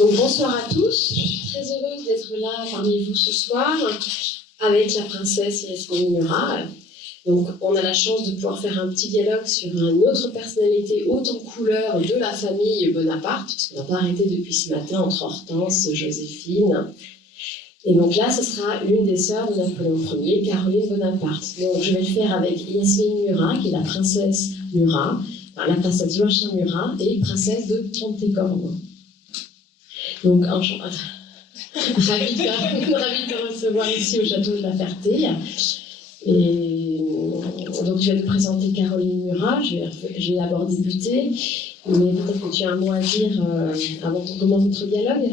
Donc bonsoir à tous, je suis très heureuse d'être là parmi vous ce soir avec la princesse Yasmine Murat. Donc on a la chance de pouvoir faire un petit dialogue sur une autre personnalité haute en couleur de la famille Bonaparte, parce qu'on n'a pas arrêté depuis ce matin entre Hortense, Joséphine. Et donc là, ce sera l'une des sœurs de Napoléon Ier, Caroline Bonaparte. Donc je vais le faire avec Yasmine Murat, qui est la princesse Murat, enfin, la princesse Joachim Murat et princesse de Pontécorne. Donc, ravie de recevoir ici au château de la Ferté. Et donc, je vais te présenter Caroline Murat. Je vais d'abord débuter, mais peut-être que tu as un mot à dire avant qu'on commence notre dialogue.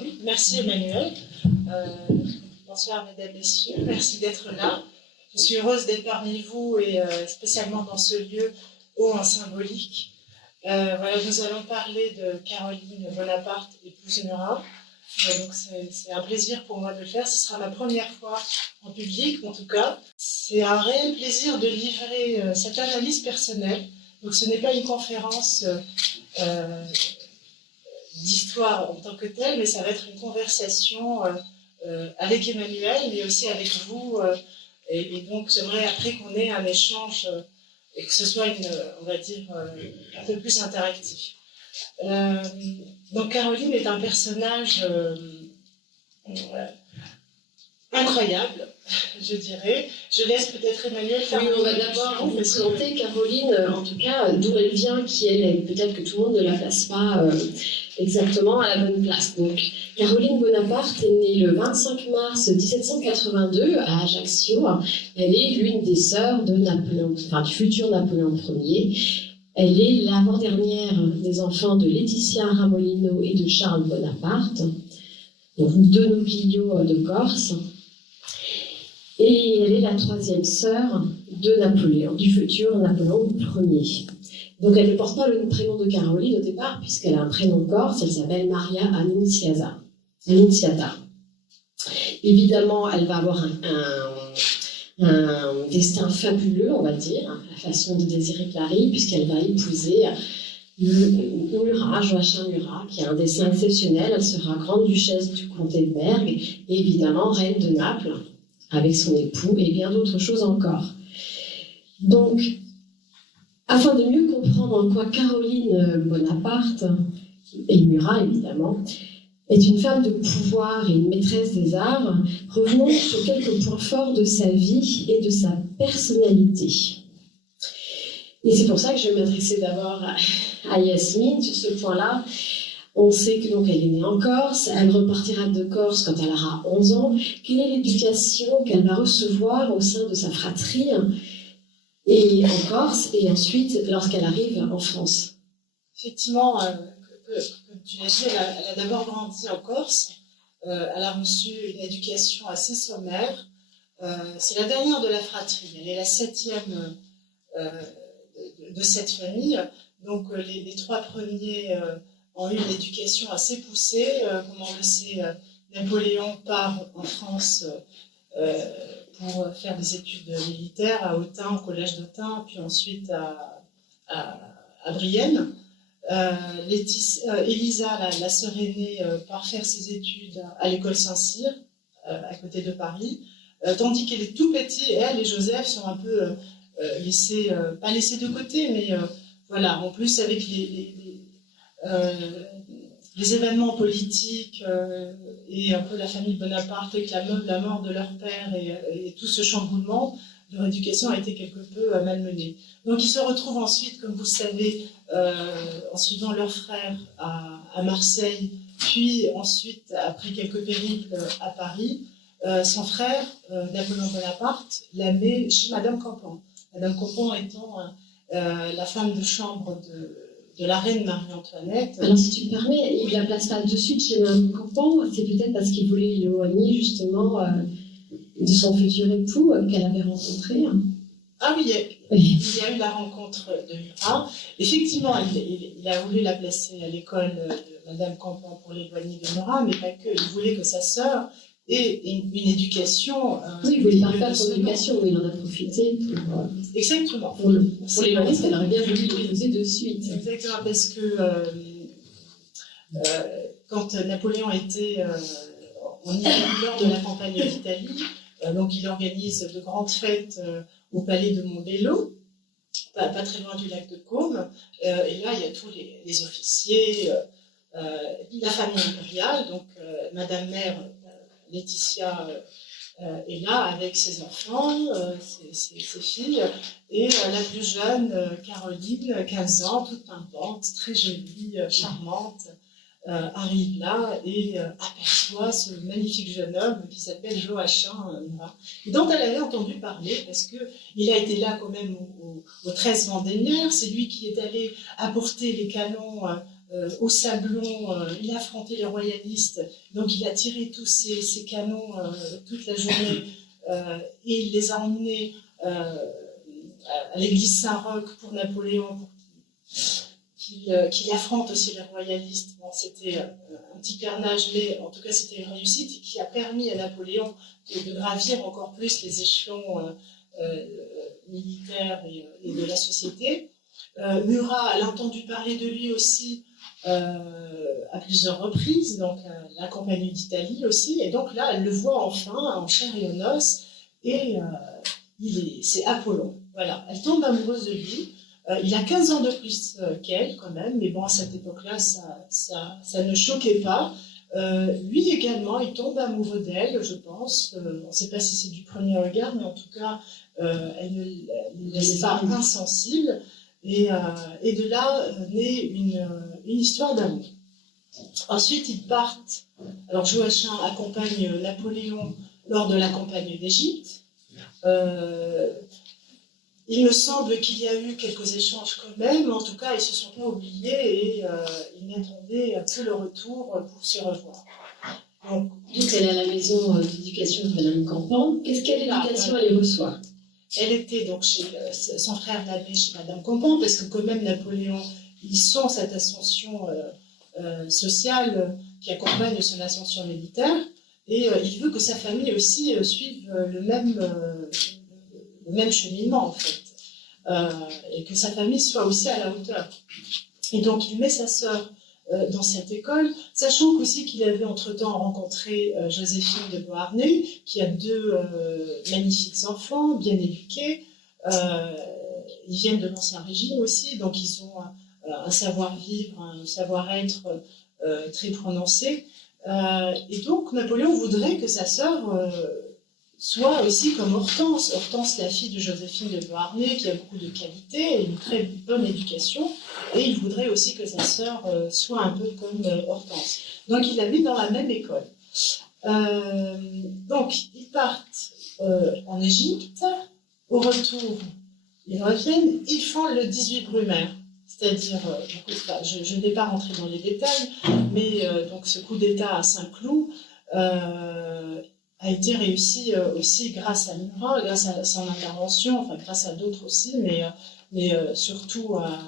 Oui, merci Emmanuel. Bonsoir mesdames, messieurs, merci d'être là. Je suis heureuse d'être parmi vous et spécialement dans ce lieu haut en symbolique. Voilà, nous allons parler de Caroline Bonaparte, épouse Murat. Donc c'est un plaisir pour moi de le faire. Ce sera ma première fois en public, en tout cas. C'est un réel plaisir de livrer cette analyse personnelle. Donc ce n'est pas une conférence d'histoire en tant que telle, mais ça va être une conversation avec Emmanuel, mais aussi avec vous. Et donc j'aimerais après qu'on ait un échange et que ce soit, on va dire, un peu plus interactif. Donc Caroline est un personnage incroyable, je dirais. Je laisse peut-être Emmanuel faire. Oui, on va d'abord vous présenter Caroline, en tout cas, d'où elle vient, qui elle est. Peut-être que tout le monde ne la place pas exactement à la bonne place. Donc, Caroline Bonaparte est née le 25 mars 1782 à Ajaccio. Elle est l'une des sœurs de Napoléon, enfin du futur Napoléon Ier. Elle est l'avant-dernière des enfants de Laetitia Ramolino et de Charles Bonaparte, donc deux nobiliaux de Corse. Et elle est la troisième sœur de Napoléon, du futur Napoléon Ier. Donc elle ne porte pas le prénom de Caroline au départ, puisqu'elle a un prénom corse, elle s'appelle Maria Annunziata. Évidemment, elle va avoir un destin fabuleux, on va dire, à la façon de Désirée Clary, puisqu'elle va épouser Murat, Joachim Murat, qui a un destin exceptionnel. Elle sera grande duchesse du comté de Berg et évidemment reine de Naples, avec son époux et bien d'autres choses encore. Donc, afin de mieux comprendre en quoi Caroline Bonaparte, et Murat évidemment, est une femme de pouvoir et une maîtresse des arts, revenons sur quelques points forts de sa vie et de sa personnalité. Et c'est pour ça que je vais m'adresser d'abord à Yasmine sur ce point-là. On sait que donc elle est née en Corse, elle repartira de Corse quand elle aura 11 ans. Quelle est l'éducation qu'elle va recevoir au sein de sa fratrie et en Corse, et ensuite lorsqu'elle arrive en France? Effectivement, comme tu l'as dit, elle a d'abord grandi en Corse. Elle a reçu une éducation assez sommaire. C'est la dernière de la fratrie. Elle est la 7e de cette famille. Donc les 3 premiers ont eu une éducation assez poussée. Comme on le sait, Napoléon part en France pour faire des études militaires à Autun, au collège d'Autun, puis ensuite à Brienne. Elisa, la sœur aînée, part faire ses études à l'école Saint-Cyr, à côté de Paris, tandis qu'elle est tout petite, elle et Joseph sont un peu pas laissés de côté, mais voilà, en plus avec les événements politiques et un peu la famille Bonaparte avec la mort de leur père et tout ce chamboulement, leur éducation a été quelque peu malmenée. Donc ils se retrouvent ensuite, comme vous le savez, en suivant leur frère à Marseille, puis ensuite, après quelques périples, à Paris. Son frère, Napoléon Bonaparte, la met chez Madame Campan. Madame Campan étant la femme de chambre de la reine Marie-Antoinette. Alors, si tu me permets, il ne la place pas de suite chez Madame Campan, c'est peut-être parce qu'il voulait l'éloigner justement de son futur époux qu'elle avait rencontré. Ah oui, il y a eu la rencontre de Murat. Effectivement, il a voulu la placer à l'école de Madame Campan pour l'éloigner de Murat, mais pas que. Il voulait que sa sœur ait une éducation. Oui, il voulait pas faire son éducation, mais il en a profité pour, exactement. Pour l'éloigner, parce qu'elle aurait bien voulu l'épouser de suite. Exactement, parce que Quand Napoléon était en Italie lors de la campagne d'Italie, donc il organise de grandes fêtes au palais de Montebello, pas très loin du lac de Caume, et là il y a tous les officiers, la famille impériale, donc Madame Mère Laetitia est là avec ses enfants, ses filles, et la plus jeune, Caroline, 15 ans, toute pimpante, très jolie, charmante, arrive là et aperçoit ce magnifique jeune homme qui s'appelle Joachim Murat, dont elle avait entendu parler parce qu'il a été là quand même au 13 Vendémiaire, c'est lui qui est allé apporter les canons au Sablon, il a affronté les royalistes, donc il a tiré tous ces canons toute la journée et il les a emmenés à l'église Saint-Roch pour Napoléon, pour qu'il affronte aussi les royalistes. Bon, c'était un petit carnage, mais en tout cas c'était une réussite qui a permis à Napoléon de gravir encore plus les échelons militaires et de la société. Murat, elle a entendu parler de lui aussi à plusieurs reprises, donc la Compagnie d'Italie aussi, et donc là elle le voit enfin en chair et en os, et c'est Apollon. Voilà, elle tombe amoureuse de lui. Il a 15 ans de plus qu'elle quand même, mais bon, à cette époque-là, ça ne choquait pas. Lui également, il tombe amoureux d'elle, je pense. On ne sait pas si c'est du premier regard, mais en tout cas, elle ne laisse pas insensible. Et de là naît une histoire d'amour. Ensuite, ils partent. Alors, Joachim accompagne Napoléon lors de la campagne d'Égypte. Il me semble qu'il y a eu quelques échanges quand même, mais en tout cas, ils ne se sont pas oubliés et ils n'attendaient que le retour pour se revoir. Donc, elle est à la maison d'éducation de Madame Campan. Quelle éducation elle reçoit? Elle était donc chez son frère l'abbé chez Madame Campan, parce que quand même Napoléon, ils sont cette ascension sociale qui accompagne son ascension militaire, et il veut que sa famille aussi suive le même cheminement en fait, et que sa famille soit aussi à la hauteur. Et donc il met sa sœur dans cette école, sachant aussi qu'il avait entre-temps rencontré Joséphine de Beauharnais, qui a 2 magnifiques enfants, bien éduqués. Ils viennent de l'Ancien Régime aussi, donc ils ont un savoir-vivre, un savoir-être très prononcé. Et donc Napoléon voudrait que sa sœur soit aussi comme Hortense. Hortense, la fille de Joséphine de Beauharnais, qui a beaucoup de qualités et une très bonne éducation. Et il voudrait aussi que sa sœur soit un peu comme Hortense. Donc, il la mis dans la même école. Donc, ils partent en Égypte. Au retour, ils reviennent. Ils font le 18 Brumaire. C'est-à-dire, je ne vais pas rentrer dans les détails, mais donc ce coup d'État à Saint-Cloud a été réussi aussi grâce à Murat, grâce à son intervention, enfin grâce à d'autres aussi, mais surtout à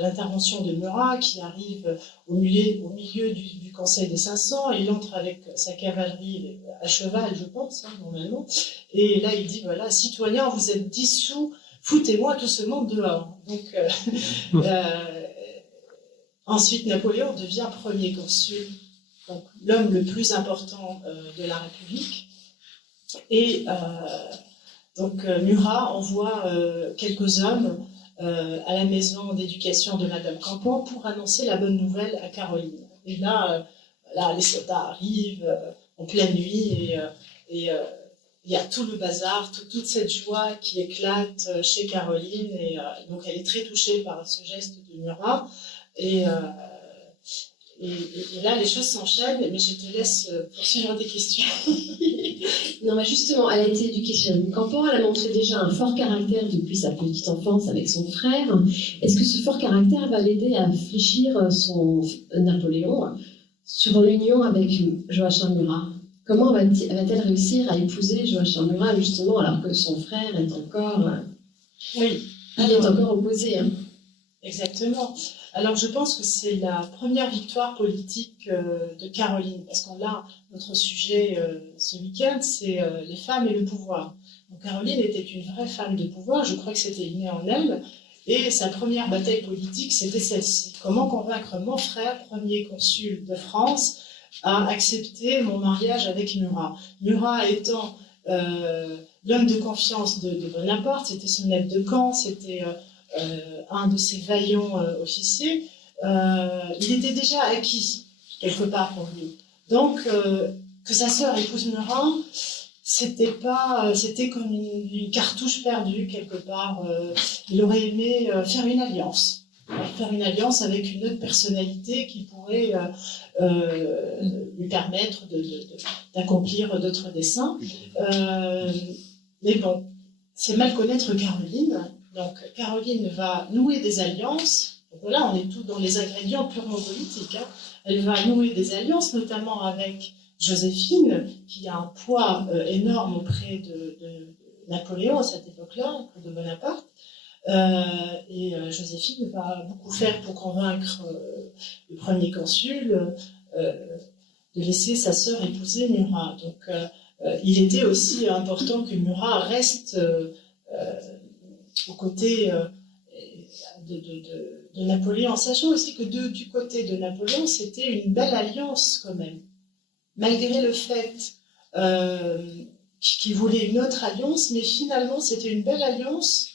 l'intervention de Murat qui arrive au milieu du Conseil des 500. Il entre avec sa cavalerie à cheval, je pense, normalement, et là il dit, voilà, citoyens, vous êtes dissous, foutez-moi tout ce monde dehors. Donc, ensuite, Napoléon devient premier consul, donc l'homme le plus important de la République. Et donc Murat envoie quelques hommes à la maison d'éducation de Madame Campan pour annoncer la bonne nouvelle à Caroline. Et là, les soldats arrivent en pleine nuit et il y a tout le bazar, toute cette joie qui éclate chez Caroline. Et donc elle est très touchée par ce geste de Murat. Et là, les choses s'enchaînent, mais je te laisse poursuivre tes questions. Non, mais justement, elle a été éduquée chez Madame Campan, elle a montré déjà un fort caractère depuis sa petite enfance avec son frère. Est-ce que ce fort caractère va l'aider à fléchir son Napoléon sur l'union avec Joachim Murat? Comment va-t-elle réussir à épouser Joachim Murat, justement, alors que son frère est encore... Oui. Il est encore opposé. Hein. Exactement. Alors, je pense que c'est la première victoire politique de Caroline, parce qu'on a notre sujet ce week-end, c'est les femmes et le pouvoir. Donc, Caroline était une vraie femme de pouvoir, je crois que c'était inné en elle, Et sa première bataille politique, c'était celle-ci. Comment convaincre mon frère, premier consul de France, à accepter mon mariage avec Murat. Murat étant l'homme de confiance de Bonaparte, c'était son aide de camp, c'était un de ses vaillants officiers. Il était déjà acquis quelque part pour lui. Donc, que sa sœur épouse Murat, c'était comme une cartouche perdue quelque part. Il aurait aimé faire une alliance avec une autre personnalité qui pourrait lui permettre d'accomplir d'autres desseins. Mais bon, c'est mal connaître Caroline. Donc Caroline va nouer des alliances. Donc là, on est tout dans les ingrédients purement politiques. Hein. Elle va nouer des alliances, notamment avec Joséphine, qui a un poids énorme auprès de Napoléon à cette époque-là, de Bonaparte. Joséphine va beaucoup faire pour convaincre le premier consul de laisser sa sœur épouser Murat. Donc, il était aussi important que Murat reste aux côtés de Napoléon, sachant aussi que du côté de Napoléon, c'était une belle alliance quand même. Malgré le fait qu'il voulait une autre alliance, mais finalement, c'était une belle alliance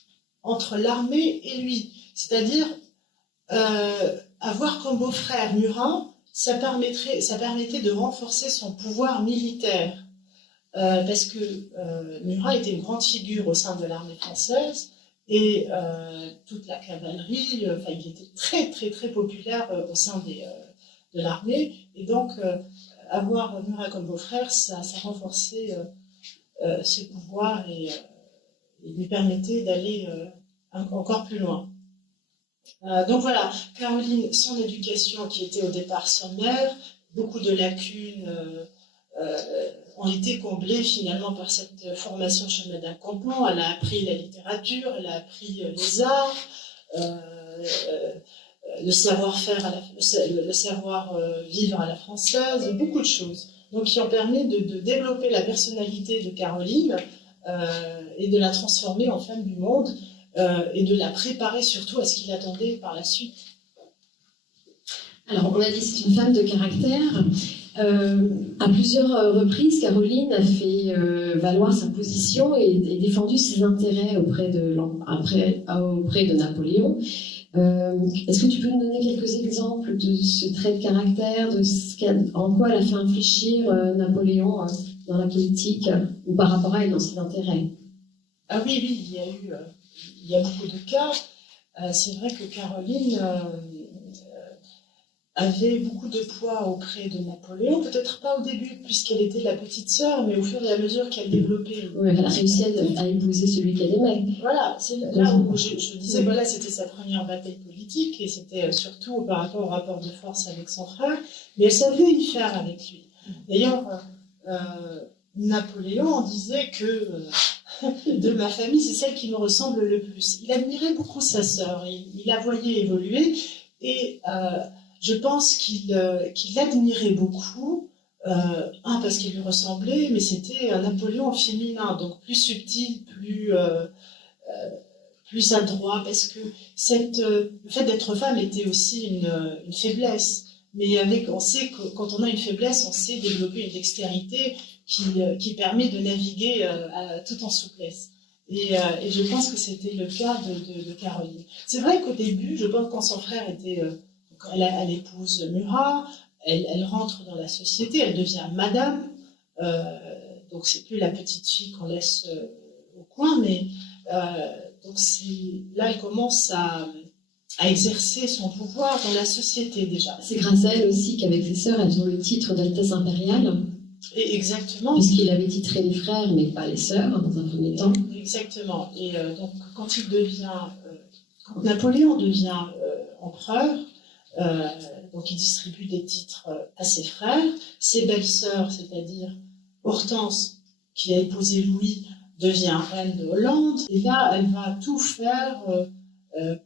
entre l'armée et lui. C'est-à-dire, avoir comme beau-frère Murat, ça permettait de renforcer son pouvoir militaire. Parce que Murat était une grande figure au sein de l'armée française et toute la cavalerie, il était très, très, très populaire au sein de l'armée. Et donc, avoir Murat comme beau-frère, ça renforçait ses pouvoirs et lui permettait d'aller encore plus loin. Donc voilà, Caroline, son éducation qui était au départ sommaire, beaucoup de lacunes ont été comblées finalement par cette formation chez Madame Campan. Elle a appris la littérature, elle a appris les arts, le savoir-faire, le savoir-vivre à la française, beaucoup de choses. Donc qui ont permis de développer la personnalité de Caroline et de la transformer en femme du monde et de la préparer surtout à ce qui l'attendait par la suite. Alors, on a dit que c'est une femme de caractère. À plusieurs reprises, Caroline a fait valoir sa position et défendu ses intérêts auprès de Napoléon. Est-ce que tu peux nous donner quelques exemples de ce trait de caractère, en quoi elle a fait infléchir Napoléon dans la politique ou par rapport à elle dans ses intérêts? Ah oui, il y a beaucoup de cas. C'est vrai que Caroline avait beaucoup de poids auprès de Napoléon, peut-être pas au début puisqu'elle était la petite sœur, mais au fur et à mesure qu'elle développait. Oui, elle a réussi à épouser celui qu'elle aimait. Voilà, c'est là où je disais, voilà, c'était sa première bataille politique et c'était surtout par rapport au rapport de force avec son frère, mais elle savait y faire avec lui. D'ailleurs, Napoléon disait que de ma famille, c'est celle qui me ressemble le plus. Il admirait beaucoup sa sœur, il la voyait évoluer et je pense qu'il l'admirait beaucoup, parce qu'il lui ressemblait, mais c'était un Napoléon féminin, donc plus subtil, plus adroit, parce que le fait d'être femme était aussi une faiblesse. Mais on sait que quand on a une faiblesse, on sait développer une dextérité qui permet de naviguer tout en souplesse. Et je pense que c'était le cas de Caroline. C'est vrai qu'au début, je pense quand son frère était... Elle épouse Murat, elle rentre dans la société, elle devient madame, donc c'est plus la petite fille qu'on laisse au coin, mais donc là elle commence à exercer son pouvoir dans la société déjà. C'est grâce à elle aussi qu'avec ses sœurs, elles ont le titre d'Altesse impériale. Et exactement. Puisqu'il avait titré les frères, mais pas les sœurs, dans un premier temps. Exactement. Et donc quand Napoléon devient empereur, donc il distribue des titres à ses frères. Ses belles-sœurs, c'est-à-dire Hortense, qui a épousé Louis, devient reine de Hollande. Et là, elle va tout faire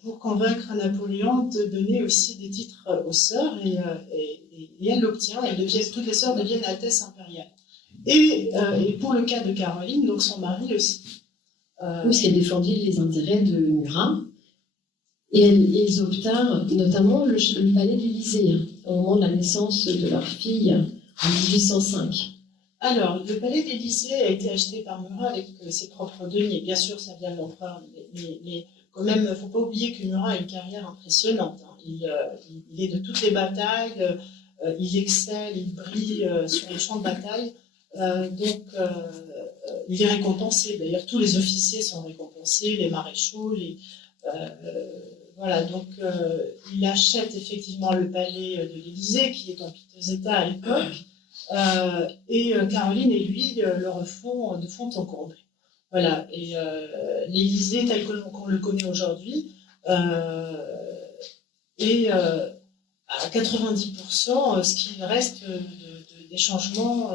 pour convaincre Napoléon de donner aussi des titres aux sœurs. Et elle l'obtient. Toutes les sœurs deviennent altesse impériale. Et pour le cas de Caroline, donc son mari aussi. Oui, parce qu'elle défendit les intérêts de Murat. Et ils obtinrent notamment le palais de l'Élysée, au moment de la naissance de leur fille, en 1805. Alors, le palais d'Élysée a été acheté par Murat avec ses propres deniers. Bien sûr, ça vient de l'empereur, mais quand même, il ne faut pas oublier que Murat a une carrière impressionnante. Il est de toutes les batailles, il excelle, il brille sur les champs de bataille. Donc, il est récompensé. D'ailleurs, tous les officiers sont récompensés, les maréchaux, voilà. Donc, il achète effectivement le palais de l'Élysée, qui est en piteux état à l'époque. Et Caroline et lui le refont de fond en comble. Voilà. Et l'Élysée, tel qu'on le connaît aujourd'hui, est à 90% ce qu'il reste des changements,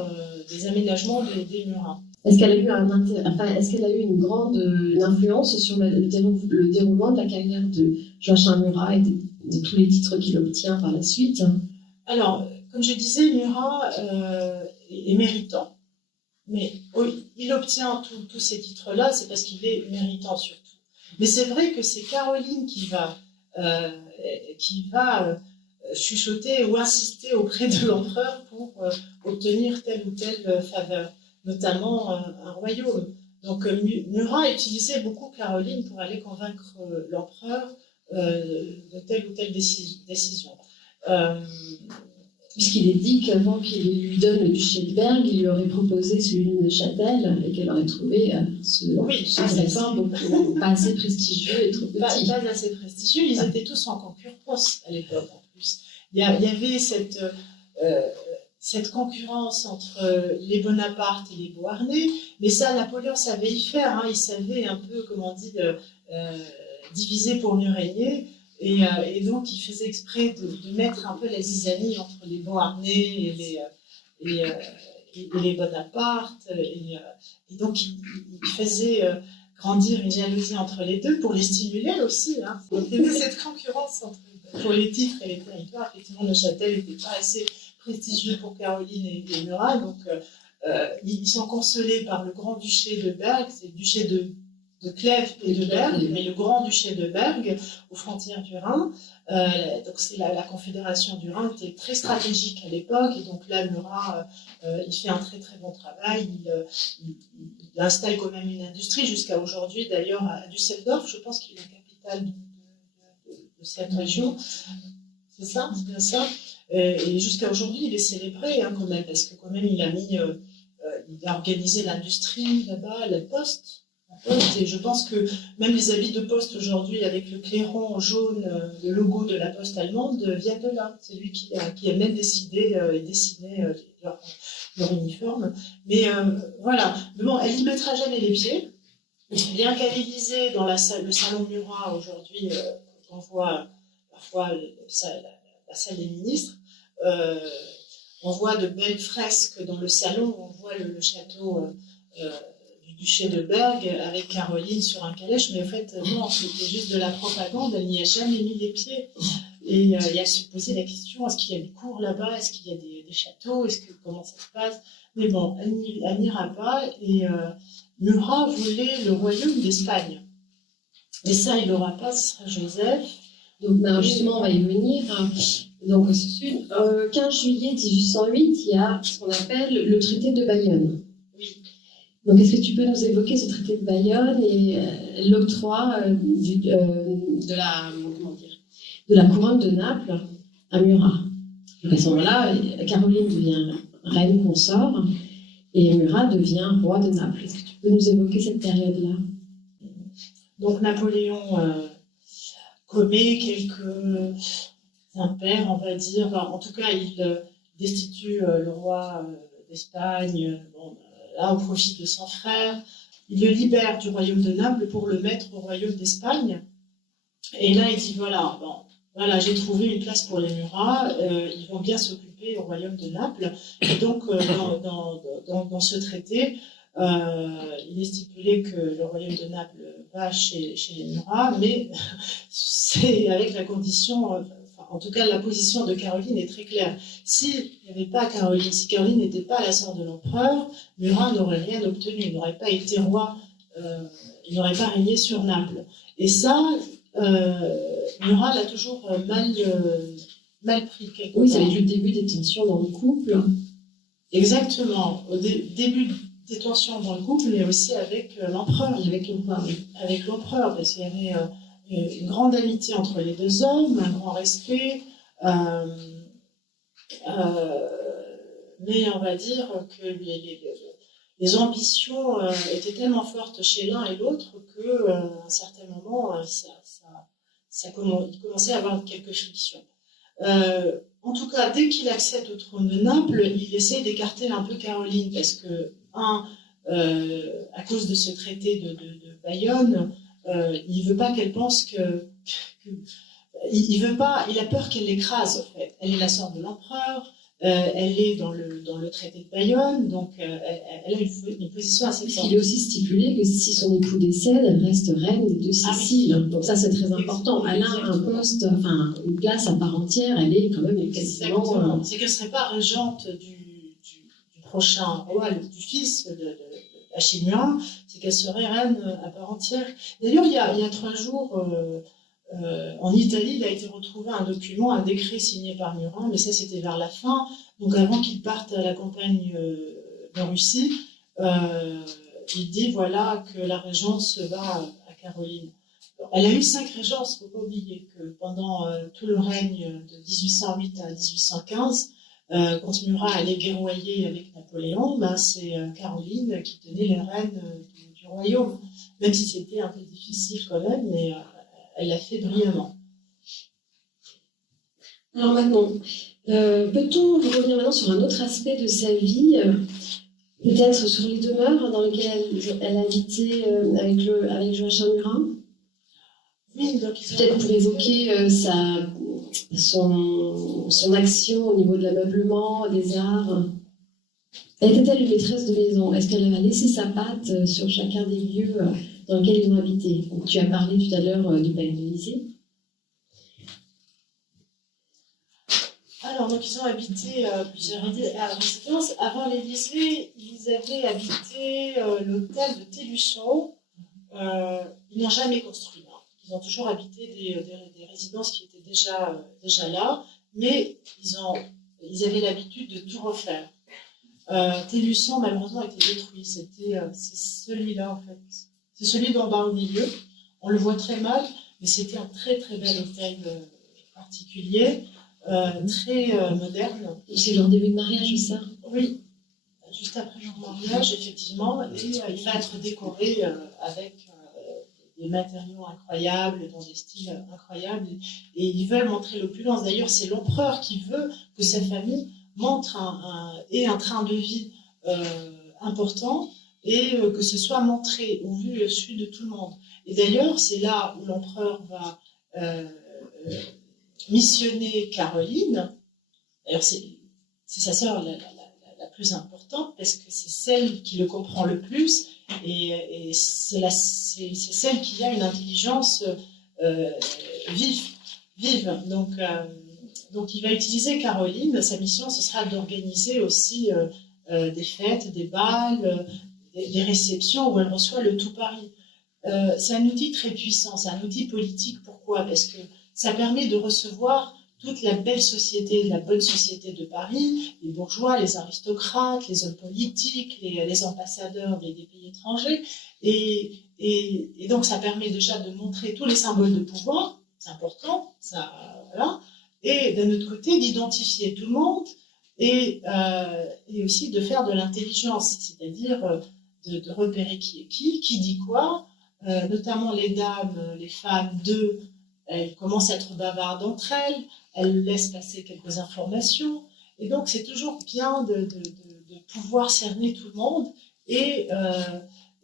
des aménagements des Murins. Est-ce qu'elle a eu une grande influence sur le déroulement de la carrière de Joachim Murat et de tous les titres qu'il obtient par la suite? Alors, comme je disais, Murat est méritant, mais il obtient tous ces titres-là, c'est parce qu'il est méritant surtout. Mais c'est vrai que c'est Caroline qui va chuchoter ou insister auprès de l'empereur pour obtenir telle ou telle faveur, notamment un royaume. Donc Murat utilisait beaucoup Caroline pour aller convaincre l'empereur de telle ou telle décision. Puisqu'il est dit qu'avant qu'il lui donne le duché de Berg, il lui aurait proposé celui de Neuchâtel et qu'elle aurait trouvé ce réforme pas assez prestigieux et trop petit. Pas assez prestigieux, ils étaient tous en concurrence à l'époque en plus. Il y avait cette concurrence entre les Bonaparte et les Beauharnais, mais ça, Napoléon savait y faire, il savait un peu, comment on dit, diviser pour mieux régner. Et donc, il faisait exprès de mettre un peu la zizanie entre les Beauharnais et les Bonaparte. Et donc, il faisait grandir une jalousie entre les deux pour les stimuler aussi. Donc, il y avait cette concurrence pour les titres et les territoires. Effectivement, Neuchâtel n'était pas assez prestigieux pour Caroline et Murat. Donc, ils sont consolés par le grand-duché de Berg, c'est le duché de Clèves et de Berg, mais le grand-duché de Berg, aux frontières du Rhin. Donc c'est la confédération du Rhin était très stratégique à l'époque, et donc là, Murat, il fait un très très bon travail. Il installe quand même une industrie jusqu'à aujourd'hui, d'ailleurs, à Düsseldorf. Je pense qu'il est la capitale de cette région. C'est ça, c'est bien ça. Et jusqu'à aujourd'hui, il est célébré quand même, parce que quand même, il a organisé l'industrie là-bas, la poste. Et je pense que même les habits de poste aujourd'hui, avec le clairon jaune, le logo de la poste allemande, viennent de là. C'est lui qui a même décidé et dessiné leur uniforme. Mais voilà. Mais bon, elle n'y mettra jamais les pieds. Bien qu'à l'Élysée, dans le salon Murat aujourd'hui, on voit parfois la salle des ministres, on voit de belles fresques dans le salon, on voit le château du duché de Berg avec Caroline sur un calèche, mais en fait, non, c'était juste de la propagande, elle n'y a jamais mis les pieds. Et elle se posait la question, est-ce qu'il y a des cours là-bas, est-ce qu'il y a des châteaux, comment ça se passe? Mais bon, elle n'ira pas, et Murat voulait le royaume d'Espagne. Et ça, il n'aura pas, ce sera Joseph. Donc justement, on va y venir. Donc au sud, 15 juillet 1808, il y a ce qu'on appelle le traité de Bayonne. Oui. Donc est-ce que tu peux nous évoquer ce traité de Bayonne et l'octroi de la couronne de Naples à Murat? Donc à ce moment-là, Caroline devient reine consort et Murat devient roi de Naples. Est-ce que tu peux nous évoquer cette période-là? Donc Napoléon commet quelques impairs, on va dire. Enfin, en tout cas, il destitue le roi d'Espagne, là au profit de son frère. Il le libère du royaume de Naples pour le mettre au royaume d'Espagne. Et là, il dit voilà, j'ai trouvé une place pour les Murat, ils vont bien s'occuper au royaume de Naples. Et donc, dans ce traité, il est stipulé que le royaume de Naples va chez les Murat, mais c'est avec la condition, en tout cas la position de Caroline est très claire. S'il n'y avait pas Caroline, si Caroline n'était pas la sœur de l'empereur, Murat n'aurait rien obtenu, il n'aurait pas été roi, il n'aurait pas régné sur Naples. Et ça, Murat l'a toujours mal pris quelque Oui, part. ça va être le début des tensions dans le couple. Exactement, au début des tensions dans le couple, mais aussi avec l'empereur. Et avec l'empereur, oui. Avec l'empereur, parce qu'il y avait une grande amitié entre les deux hommes, un grand respect. Mais on va dire que les ambitions étaient tellement fortes chez l'un et l'autre qu'à un certain moment, il commençait à avoir quelques frictions. En tout cas, dès qu'il accède au trône de Naples, il essaie d'écarter un peu Caroline, parce que, à cause de ce traité de Bayonne, il ne veut pas qu'elle pense il veut pas, il a peur qu'elle l'écrase, en fait. Elle est la sœur de l'empereur, elle est dans le traité de Bayonne, donc elle a une position assez forte. Il est aussi stipulé que si son époux décède, elle reste reine des deux Siciles. Oui. Donc ça, c'est très important. Elle a un poste, enfin une place à part entière, elle est quand même quasiment... C'est qu'elle ne serait pas régente du prochain roi, du fils d'Achille Murat, c'est qu'elle serait reine à part entière. D'ailleurs, il y a 3 jours... en Italie, il a été retrouvé un document, un décret signé par Murat, mais ça c'était vers la fin, donc avant qu'il parte à la campagne de Russie, il dit voilà que la régence va à Caroline. Elle a eu 5 régences, il ne faut pas oublier que pendant tout le règne de 1808 à 1815, quand Murat allait guerroyer avec Napoléon, c'est Caroline qui tenait les rênes du royaume, même si c'était un peu difficile quand même, mais elle l'a fait brillamment. Alors maintenant, peut-on revenir maintenant sur un autre aspect de sa vie, peut-être sur les demeures dans lesquelles elle a habité avec Joachim Murat? Oui, donc peut-être pour évoquer son action au niveau de l'ameublement, des arts. Était-elle une maîtresse de maison? Est-ce qu'elle a laissé sa patte sur chacun des lieux dans lesquels ils ont habité? Donc, tu as parlé tout à l'heure du palais de l'Élysée. Alors, donc ils ont habité plusieurs résidences. Avant l'Élysée, ils avaient habité l'hôtel de Télusson. Ils n'ont jamais construit. Ils ont toujours habité des résidences qui étaient déjà là, mais ils avaient l'habitude de tout refaire. Télusson, malheureusement, a été détruit. C'est celui-là, en fait. C'est celui d'en bas au milieu. On le voit très mal, mais c'était un très très bel hôtel particulier, très moderne. C'est leur début de mariage, ça? Oui, juste après leur mariage, effectivement. Et il va être décoré avec des matériaux incroyables, dans des styles incroyables. Et ils veulent montrer l'opulence. D'ailleurs, c'est l'empereur qui veut que sa famille montre un train de vie important, et que ce soit montré au vu et au su de tout le monde. Et d'ailleurs, c'est là où l'empereur va missionner Caroline. D'ailleurs, c'est sa sœur la plus importante, parce que c'est celle qui le comprend le plus, et c'est celle qui a une intelligence vive. Donc il va utiliser Caroline. Sa mission, ce sera d'organiser aussi des fêtes, des bals, des réceptions où elle reçoit le tout Paris. C'est un outil très puissant, c'est un outil politique. Pourquoi? Parce que ça permet de recevoir toute la belle société, la bonne société de Paris, les bourgeois, les aristocrates, les hommes politiques, les ambassadeurs des pays étrangers. Et donc ça permet déjà de montrer tous les symboles de pouvoir, c'est important, ça, voilà. Et d'un autre côté, d'identifier tout le monde, et aussi de faire de l'intelligence, c'est-à-dire de repérer qui est qui dit quoi, notamment les dames, les femmes elles commencent à être bavardes entre elles laissent passer quelques informations, et donc c'est toujours bien de pouvoir cerner tout le monde, et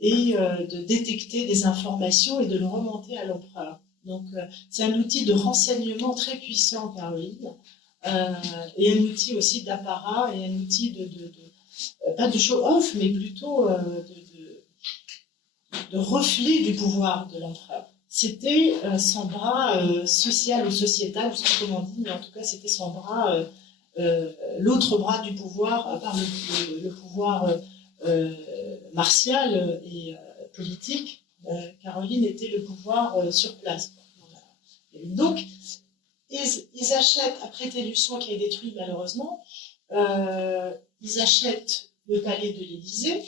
de détecter des informations et de le remonter à l'empereur. Donc c'est un outil de renseignement très puissant, Caroline, et un outil aussi d'apparat, et un outil pas de show-off, mais plutôt de reflet du pouvoir de l'empereur. C'était son bras social ou sociétal, je ne sais pas comment on dit, mais en tout cas c'était son bras, l'autre bras du pouvoir, à part le pouvoir martial et politique. Caroline était le pouvoir sur place. Et donc, ils achètent, après Télusson qui est détruit malheureusement, ils achètent le palais de l'Élysée.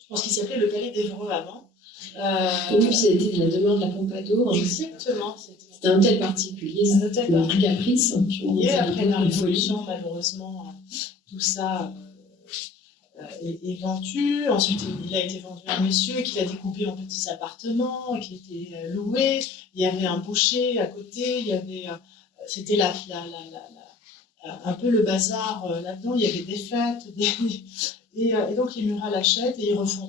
Je pense qu'il s'appelait le palais d'Évreux avant. Oui, c'était la demeure de la Pompadour. Exactement. C'était un hôtel particulier, c'était un caprice. Et après la Révolution, malheureusement, tout ça est vendu. Ensuite, il a été vendu à un monsieur qui l'a découpé en petits appartements, qui étaient loués. Il y avait un boucher à côté. Il y avait, c'était un peu le bazar là-dedans. Il y avait des fêtes. Et donc, les Murat l'achètent et ils refont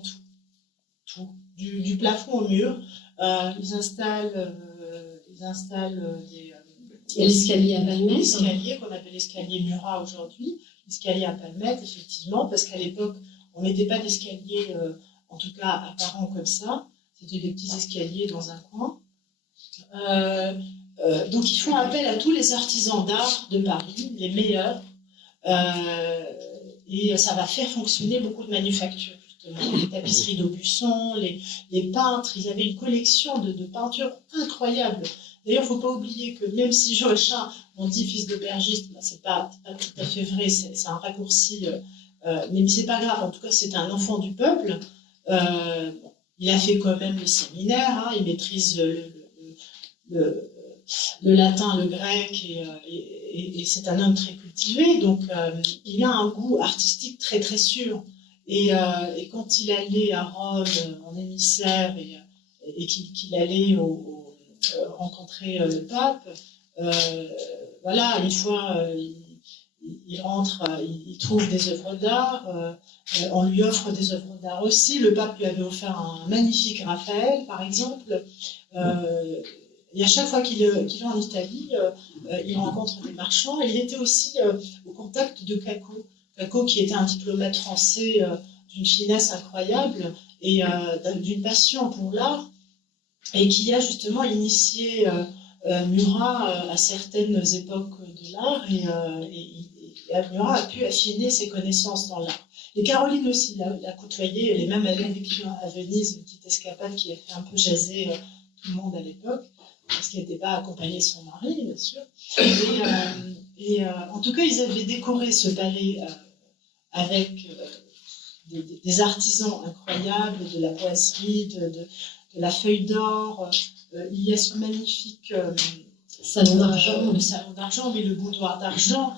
tout. Du plafond au mur. Ils installent des... l'escalier à Palmette. L'escalier qu'on appelle l'escalier Murat aujourd'hui. L'escalier à Palmette, effectivement, parce qu'à l'époque, on n'était pas d'escalier, en tout cas apparent comme ça. C'était des petits escaliers dans un coin. Donc, ils font appel à tous les artisans d'art de Paris, les meilleurs. Et ça va faire fonctionner beaucoup de manufactures. Les tapisseries d'Aubusson, les peintres, ils avaient une collection de peintures incroyables. D'ailleurs, il ne faut pas oublier que même si Joachim, on dit fils d'aubergiste, bah, c'est pas tout à fait vrai, c'est un raccourci, mais c'est pas grave, en tout cas, c'est un enfant du peuple. Il a fait quand même le séminaire, hein, il maîtrise le latin, le grec, et c'est un homme très cultivé, donc il a un goût artistique très très sûr. Et quand il allait à Rome en émissaire et qu'il allait rencontrer le pape, voilà, une fois il rentre, il trouve des œuvres d'art, on lui offre des œuvres d'art aussi. Le pape lui avait offert un magnifique Raphaël, par exemple. Et à chaque fois qu'il va en Italie, il rencontre des marchands. Et il était aussi au contact de Cacot, qui était un diplomate français d'une finesse incroyable et d'une passion pour l'art, et qui a justement initié Murat à certaines époques de l'art, et Murat a pu affiner ses connaissances dans l'art. Et Caroline aussi l'a côtoyé, elle est même allée avec lui à Venise, une petite escapade qui a fait un peu jaser tout le monde à l'époque, parce qu'elle n'était pas accompagnée de son mari, bien sûr. Et en tout cas, ils avaient décoré ce palais avec des artisans incroyables, de la boiserie, de la feuille d'or. Il y a ce magnifique salon d'argent. Le salon d'argent, mais le boudoir d'argent,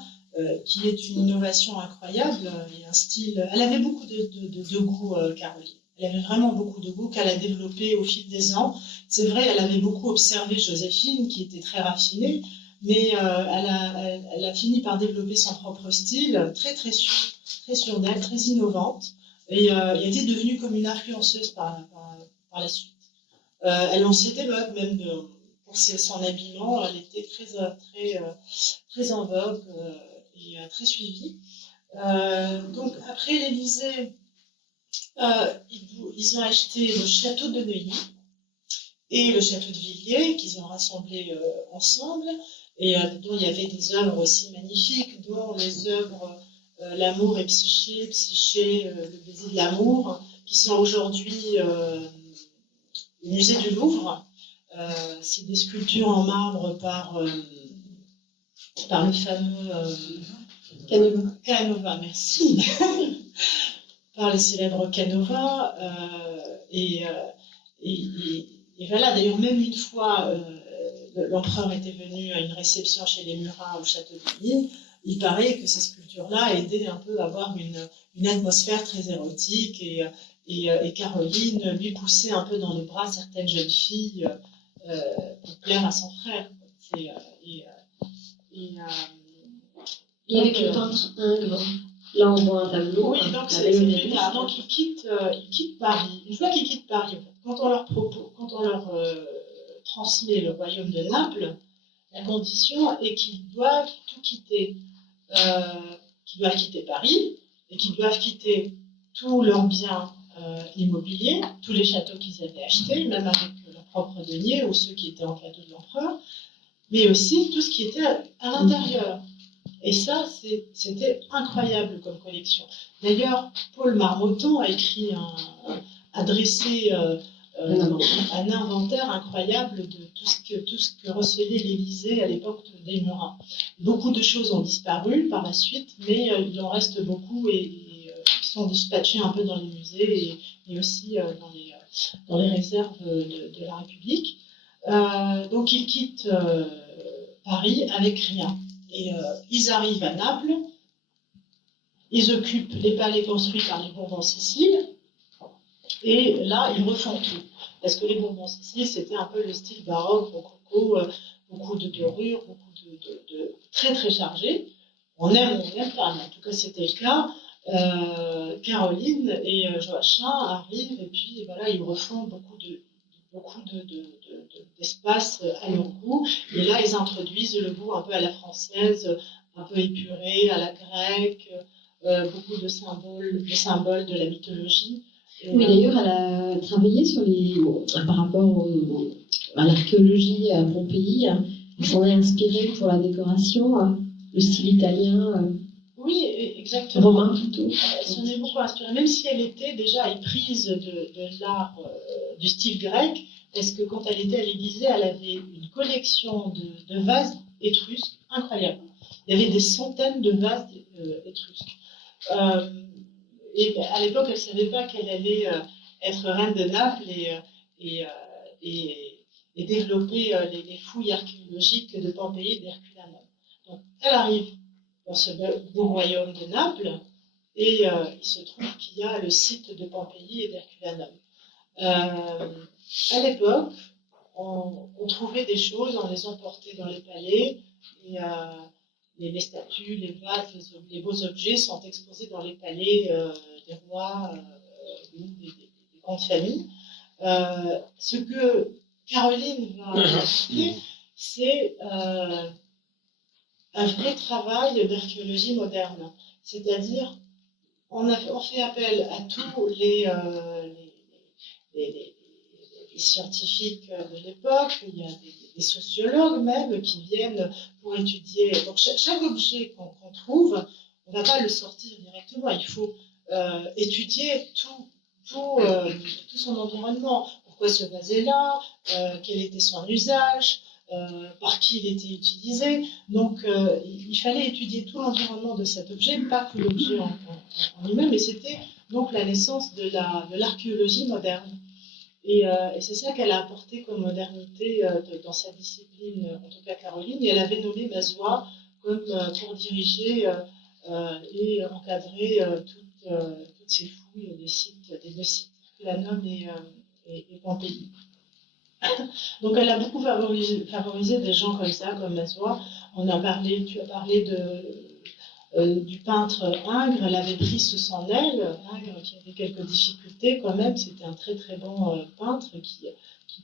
qui est une innovation incroyable. Et un style. Elle avait beaucoup de goût, Caroline. Elle avait vraiment beaucoup de goût qu'elle a développé au fil des ans. C'est vrai, elle avait beaucoup observé Joséphine, qui était très raffinée, mais elle a fini par développer son propre style, très très sûr d'elle, très innovante, et était devenue comme une influenceuse par la suite. Elle lançait des modes même pour son habillement. Elle était très en vogue et très suivie. Donc après l'Élysée, ils ont acheté le château de Neuilly et le château de Villiers, qu'ils ont rassemblés ensemble, et dont il y avait des œuvres aussi magnifiques, dont les œuvres L'amour et Psyché, le baiser de l'amour, qui sont aujourd'hui au musée du Louvre. C'est des sculptures en marbre par le fameux Canova, merci. Par le célèbre Canova. Et voilà, d'ailleurs, même une fois, l'empereur était venu à une réception chez les Murat au château de Lille. Il paraît que ces sculptures-là aidaient un peu à avoir une atmosphère très érotique, et Caroline lui poussait un peu dans les bras certaines jeunes filles pour plaire à son frère. Et avec le peintre Ingres, là on voit un tableau. Oui, donc c'est plus tard. Donc il quitte Paris. Une fois qu'il quitte Paris, quand on leur transmet le royaume de Naples, la condition est qu'ils doivent tout quitter. Qu'ils doivent quitter Paris et qu'ils doivent quitter tous leurs biens immobiliers, tous les châteaux qu'ils avaient achetés, même avec leurs propres deniers ou ceux qui étaient en cadeau de l'empereur, mais aussi tout ce qui était à l'intérieur. Et ça, c'était incroyable comme collection. D'ailleurs, Paul Marmottan a écrit, adressé un inventaire incroyable de tout ce que recevait l'Élysée à l'époque des Murat. Beaucoup de choses ont disparu par la suite, mais il en reste beaucoup et ils sont dispatchés un peu dans les musées et aussi dans les réserves de la République. Donc ils quittent Paris avec rien. Et ils arrivent à Naples, ils occupent les palais construits par les Bourbons-Sicile, et là, ils refont tout. Parce que les Bourbons-Sicile, c'était un peu le style baroque, rococo, beaucoup de dorures, beaucoup de très très chargé. On aime ou on n'aime pas, mais en tout cas, c'était le cas. Caroline et Joachim arrivent, et puis voilà, ils refont beaucoup d'espace à leur goût. Et là, ils introduisent le goût un peu à la française, un peu épuré, à la grecque, beaucoup de symboles de la mythologie. Oui, d'ailleurs, elle a travaillé sur par rapport à l'archéologie à Pompéi. Elle s'en est inspirée pour la décoration, le style italien. Oui, exactement. Romain plutôt. Elle s'en est beaucoup inspirée, même si elle était déjà éprise de l'art du style grec, parce que quand elle était à l'Élysée, elle avait une collection de vases étrusques incroyable. Il y avait des centaines de vases étrusques. Et à l'époque, elle ne savait pas qu'elle allait être reine de Naples et développer les fouilles archéologiques de Pompéi et d'Herculanum. Donc, elle arrive dans ce beau royaume de Naples et il se trouve qu'il y a le site de Pompéi et d'Herculanum. À l'époque, on trouvait des choses, on les emportait dans les palais et les statues, les vases, les beaux objets sont exposés dans les palais des rois ou des grandes familles. Ce que Caroline va expliquer, c'est un vrai travail d'archéologie moderne. C'est-à-dire, on fait appel à tous les scientifiques de l'époque, il y a des sociologues même qui viennent pour étudier. Donc chaque objet qu'on trouve, on ne va pas le sortir directement, il faut étudier tout son environnement. Pourquoi ce vase est là, quel était son usage, par qui il était utilisé. Donc il fallait étudier tout l'environnement de cet objet, pas que l'objet en lui-même, et c'était donc la naissance de l'archéologie moderne. Et c'est ça qu'elle a apporté comme modernité dans sa discipline, en tout cas Caroline, et elle avait nommé Mazois comme pour diriger et encadrer toutes ces fouilles des deux sites, Herculanum et Pompéi. Donc elle a beaucoup favorisé des gens comme ça, comme Mazois. Tu as parlé du peintre Ingres, elle avait pris sous son aile, Ingres qui avait quelques difficultés quand même, c'était un très très bon peintre qui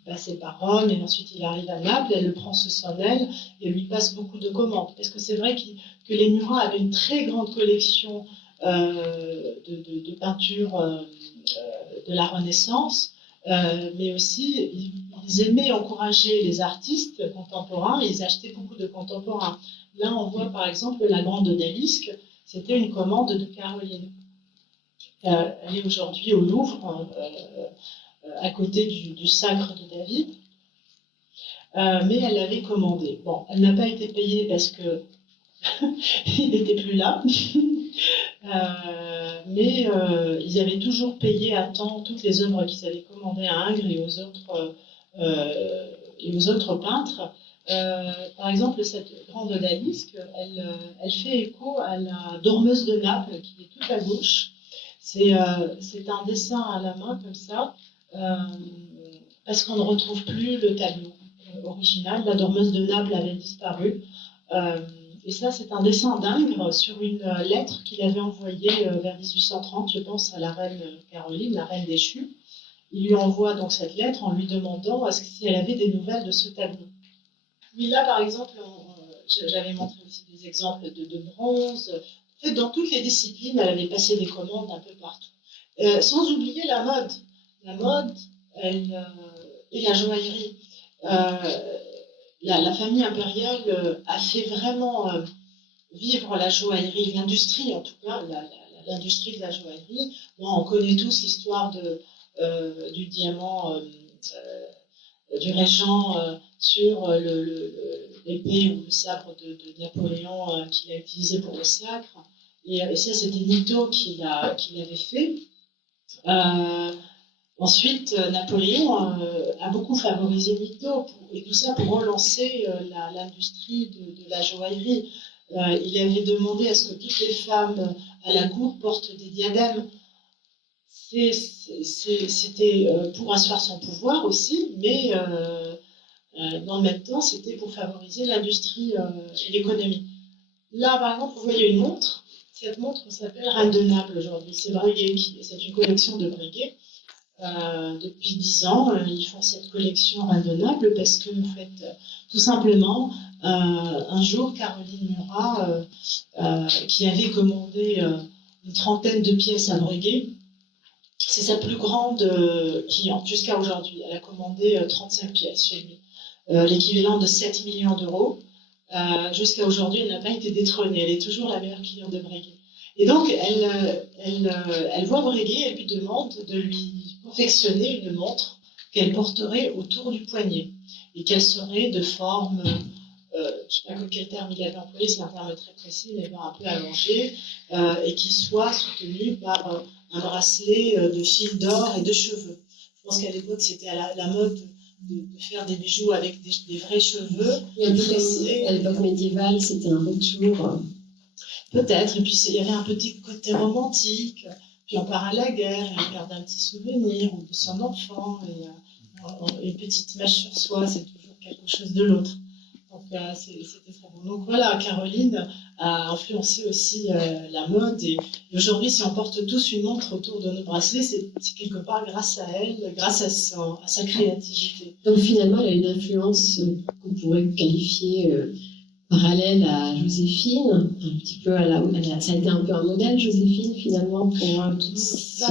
passait par Rome et ensuite il arrive à Naples, elle le prend sous son aile et lui passe beaucoup de commandes. Parce que c'est vrai que les Murat avaient une très grande collection de peintures de la Renaissance, mais aussi ils aimaient encourager les artistes contemporains et ils achetaient beaucoup de contemporains. Là, on voit par exemple la Grande Odalisque, c'était une commande de Caroline. Elle est aujourd'hui au Louvre, à côté du Sacre de David, mais elle l'avait commandée. Bon, elle n'a pas été payée parce que il n'était plus là, mais ils avaient toujours payé à temps toutes les œuvres qu'ils avaient commandées à Ingres et aux autres peintres. Par exemple, cette grande odalisque, elle fait écho à la Dormeuse de Naples, qui est tout à gauche. C'est un dessin à la main, comme ça, parce qu'on ne retrouve plus le tableau original. La Dormeuse de Naples avait disparu. Et ça, c'est un dessin d'Ingres sur une lettre qu'il avait envoyée vers 1830, je pense, à la reine Caroline, la reine déchue. Il lui envoie donc cette lettre en lui demandant si elle avait des nouvelles de ce tableau. Oui, là, par exemple, j'avais montré aussi des exemples de bronze. En fait, dans toutes les disciplines, elle avait passé des commandes un peu partout. Sans oublier la mode. La mode et la joaillerie. La famille impériale a fait vraiment vivre la joaillerie, l'industrie en tout cas, l'industrie de la joaillerie. Bon, on connaît tous l'histoire du diamant du régent sur l'épée ou le sabre de Napoléon qu'il a utilisé pour le sacre. Et ça, c'était Nito qui l'avait fait. Ensuite, Napoléon a beaucoup favorisé Nito, et tout ça pour relancer l'industrie de la joaillerie. Il avait demandé à ce que toutes les femmes à la cour portent des diadèmes. C'était pour asseoir son pouvoir aussi, mais dans le même temps, c'était pour favoriser l'industrie et l'économie. Là, par exemple, vous voyez une montre. Cette montre s'appelle Reine de Naples aujourd'hui. C'est Breguet, c'est une collection de Breguet. Depuis 10 ans, ils font cette collection Reine de Naples parce que, en fait, tout simplement, un jour, Caroline Murat, qui avait commandé une trentaine de pièces à Breguet, c'est sa plus grande cliente jusqu'à aujourd'hui. Elle a commandé 35 pièces chez lui, l'équivalent de 7 millions d'euros. Jusqu'à aujourd'hui, elle n'a pas été détrônée. Elle est toujours la meilleure cliente de Breguet. Et donc, elle voit Breguet, elle lui demande de lui confectionner une montre qu'elle porterait autour du poignet et qu'elle serait de forme, je ne sais pas quel terme il avait employé, c'est un terme très précis, mais un peu allongé, et qui soit soutenu par un bracelet de fils d'or et de cheveux. Je pense qu'à l'époque, c'était à la mode de faire des bijoux avec des vrais cheveux. Et à l'époque médiévale, c'était un retour. Peut-être, et puis il y avait un petit côté romantique, puis on part à la guerre, et on garde un petit souvenir de son enfant, et une petite mèche sur soi, c'est toujours quelque chose de l'autre. Donc c'était très bon. Donc voilà, Caroline a influencé aussi la mode, et aujourd'hui, si on porte tous une montre autour de nos bracelets, c'est quelque part grâce à elle, grâce à sa créativité. Donc finalement, elle a une influence qu'on pourrait qualifier parallèle à Joséphine, un petit peu ça a été un peu un modèle, Joséphine, finalement, pour toutes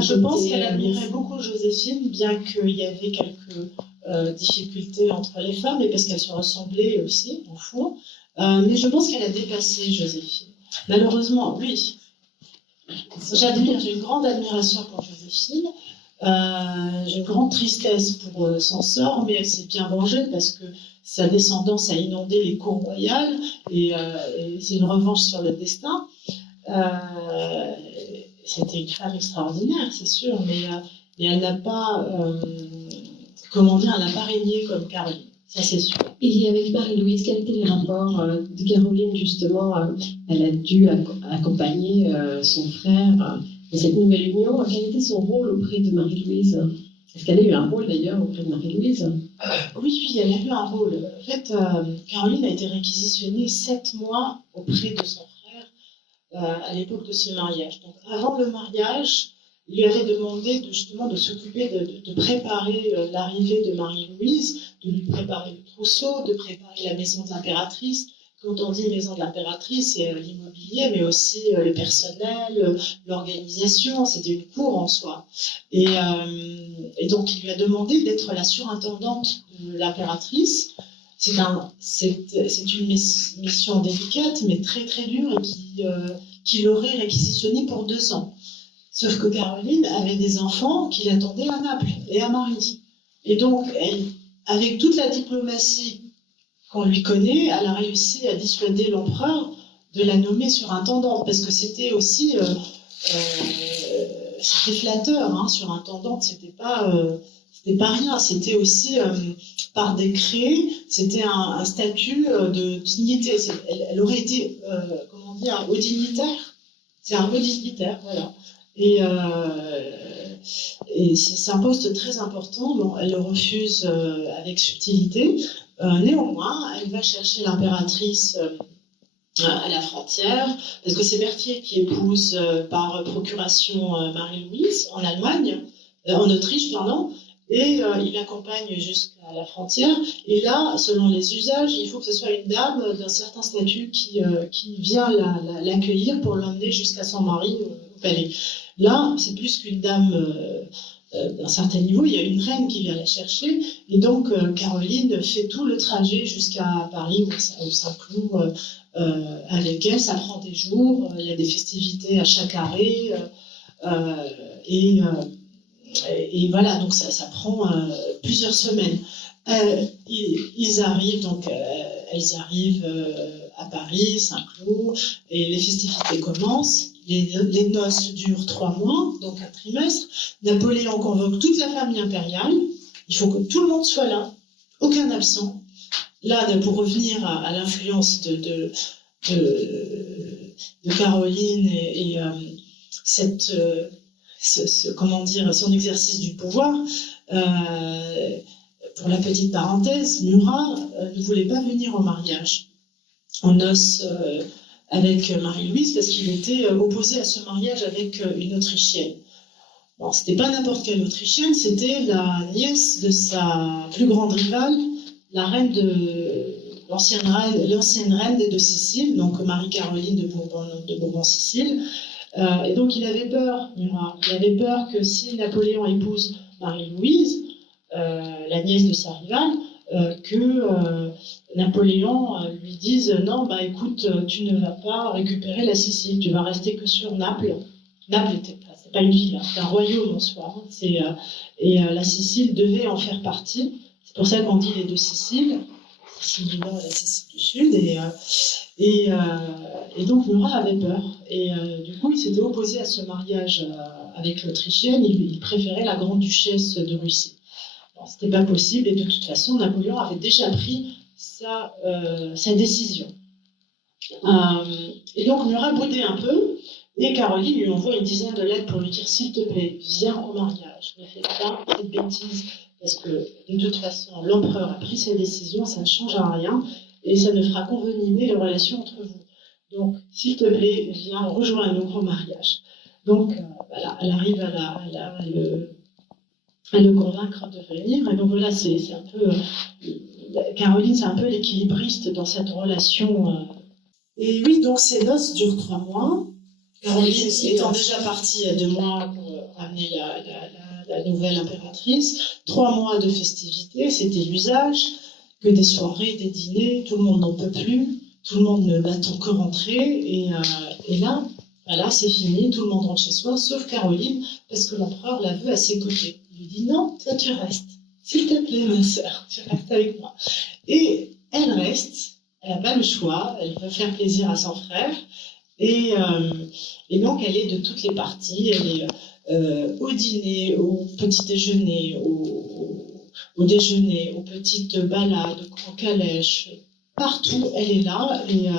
je pense qu'elle admirait beaucoup Joséphine, bien qu'il y avait quelques difficultés entre les femmes, et parce qu'elles se ressemblaient aussi, au fond. Mais je pense qu'elle a dépassé Joséphine. Malheureusement, oui. J'ai une grande admiration pour Joséphine. J'ai une grande tristesse pour son sort, mais elle s'est bien vengée parce que sa descendance a inondé les cours royales, et c'est une revanche sur le destin. C'était une femme extraordinaire, c'est sûr, mais elle n'a pas, elle n'a pas régné comme Caroline, ça c'est sûr. Et avec Marie-Louise, quels étaient les rapports de Caroline, justement? Elle a dû accompagner son frère dans cette nouvelle union. Quel était son rôle auprès de Marie-Louise? Est-ce qu'elle a eu un rôle d'ailleurs auprès de Marie-Louise? Oui, elle a eu un rôle. En fait, Caroline a été réquisitionnée 7 mois auprès de son frère à l'époque de ce mariage. Donc, avant le mariage, il lui avait demandé de s'occuper de préparer l'arrivée de Marie-Louise, de lui préparer le trousseau, de préparer la maison de l'impératrice. Quand on dit maison de l'impératrice, c'est l'immobilier, mais aussi le personnel, l'organisation, c'était une cour en soi. Et donc, il lui a demandé d'être la surintendante de l'impératrice. C'est une mission délicate, mais très très dure, et qui l'aurait réquisitionnée pour 2 ans. Sauf que Caroline avait des enfants qui l'attendaient à Naples et à Marie. Et donc, avec toute la diplomatie qu'on lui connaît, elle a réussi à dissuader l'empereur de la nommer surintendante, parce que c'était aussi c'était flatteur, hein, surintendante, c'était pas rien, c'était aussi par décret, c'était un statut de dignité. Elle aurait été, haut dignitaire. C'est un haut dignitaire, voilà. Et c'est un poste très important. Bon, elle le refuse avec subtilité. Néanmoins, elle va chercher l'impératrice à la frontière, parce que c'est Berthier qui épouse par procuration Marie-Louise en Allemagne, en Autriche, pardon, et il l'accompagne jusqu'à la frontière. Et là, selon les usages, il faut que ce soit une dame d'un certain statut qui vient l'accueillir pour l'emmener jusqu'à son mari au palais. Là, c'est plus qu'une dame d'un certain niveau, il y a une reine qui vient la chercher, et donc Caroline fait tout le trajet jusqu'à Paris ou Saint-Cloud avec elle. Ça prend des jours, il y a des festivités à chaque arrêt, et et voilà, donc ça prend plusieurs semaines. Ils arrivent, donc elles arrivent à Paris, Saint-Cloud, et les festivités commencent. Les noces durent 3 mois, donc un trimestre. Napoléon convoque toute la famille impériale. Il faut que tout le monde soit là, aucun absent. Là, pour revenir à l'influence de Caroline et comment dire, son exercice du pouvoir, pour la petite parenthèse, Murat ne voulait pas venir au mariage en noces avec Marie-Louise parce qu'il était opposé à ce mariage avec une Autrichienne. Bon, c'était pas n'importe quelle Autrichienne, c'était la nièce de sa plus grande rivale, la reine l'ancienne reine des deux Siciles, donc Marie-Caroline de Bourbon-Sicile. Et donc il avait peur, Murat, il avait peur que si Napoléon épouse Marie-Louise, la nièce de sa rivale, que Napoléon lui dise non, bah écoute, tu ne vas pas récupérer la Sicile, tu vas rester que sur Naples. Naples, c'est pas une ville, c'est un royaume en soi. Et la Sicile devait en faire partie. C'est pour ça qu'on dit les deux Siciles, Sicile du Nord et la Sicile du Sud. Et donc Murat avait peur. Et du coup, il s'était opposé à ce mariage avec l'Autrichienne. Il préférait la grande-duchesse de Russie. Bon, c'était pas possible. Et de toute façon, Napoléon avait déjà pris sa décision. Et donc Murat boudait un peu. Et Caroline lui envoie une dizaine de lettres pour lui dire s'il te plaît, viens au mariage, ne fais pas cette bêtise, parce que de toute façon, l'empereur a pris ses décisions, ça ne changera rien, et ça ne fera qu'envenimer les relations entre vous. Donc, s'il te plaît, viens, rejoins-nous au mariage. Donc, voilà, elle arrive à le convaincre de venir, et donc voilà, c'est un peu... Caroline, c'est un peu l'équilibriste dans cette relation. Et oui, donc ces noces durent 3 mois. Caroline étant déjà partie 2 mois pour amener la nouvelle impératrice, 3 mois de festivités, c'était l'usage, que des soirées, des dîners, tout le monde n'en peut plus, tout le monde n'attend que rentrer, et là, voilà, c'est fini, tout le monde rentre chez soi, sauf Caroline, parce que l'empereur la veut à ses côtés. Il lui dit non, toi tu restes, s'il te plaît ma sœur, tu restes avec moi. Et elle reste, elle n'a pas le choix, elle veut faire plaisir à son frère, et donc, elle est de toutes les parties. Elle est au dîner, au petit déjeuner, au déjeuner, aux petites balades, en calèche. Partout, elle est là. Et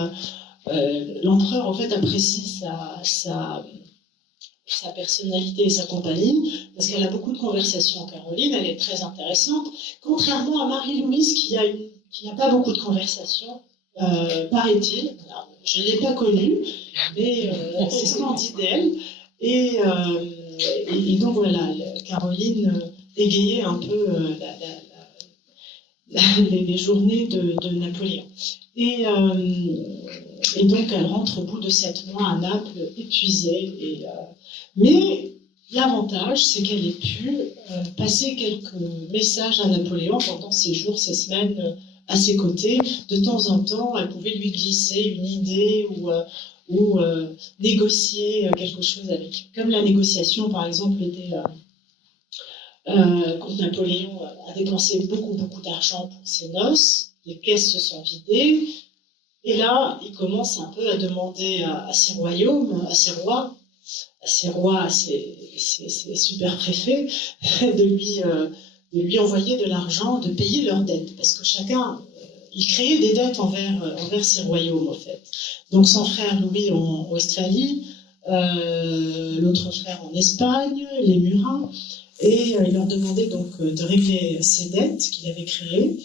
l'empereur, en fait, apprécie sa personnalité et sa compagnie, parce qu'elle a beaucoup de conversations. Caroline, elle est très intéressante. Contrairement à Marie-Louise, qui n'a pas beaucoup de conversations, paraît-il. Alors, je ne l'ai pas connue, mais c'est ce qu'on dit d'elle. Et donc voilà, Caroline égayait un peu les journées de Napoléon. Et donc elle rentre au bout de 7 mois à Naples, épuisée. Mais l'avantage, c'est qu'elle ait pu passer quelques messages à Napoléon pendant ces jours, ces semaines à ses côtés. De temps en temps, elle pouvait lui glisser une idée ou négocier quelque chose avec lui. Comme la négociation, par exemple, était quand Napoléon a dépensé beaucoup d'argent pour ses noces, les caisses se sont vidées, et là, il commence un peu à demander à ses royaumes, à ses rois, à ses super préfets, de lui envoyer de l'argent, de payer leurs dettes, parce que chacun, il créait des dettes envers ses royaumes, en fait. Donc son frère Louis en Westphalie, l'autre frère en Espagne, les Murins, et il leur demandait donc de régler ces dettes qu'il avait créées,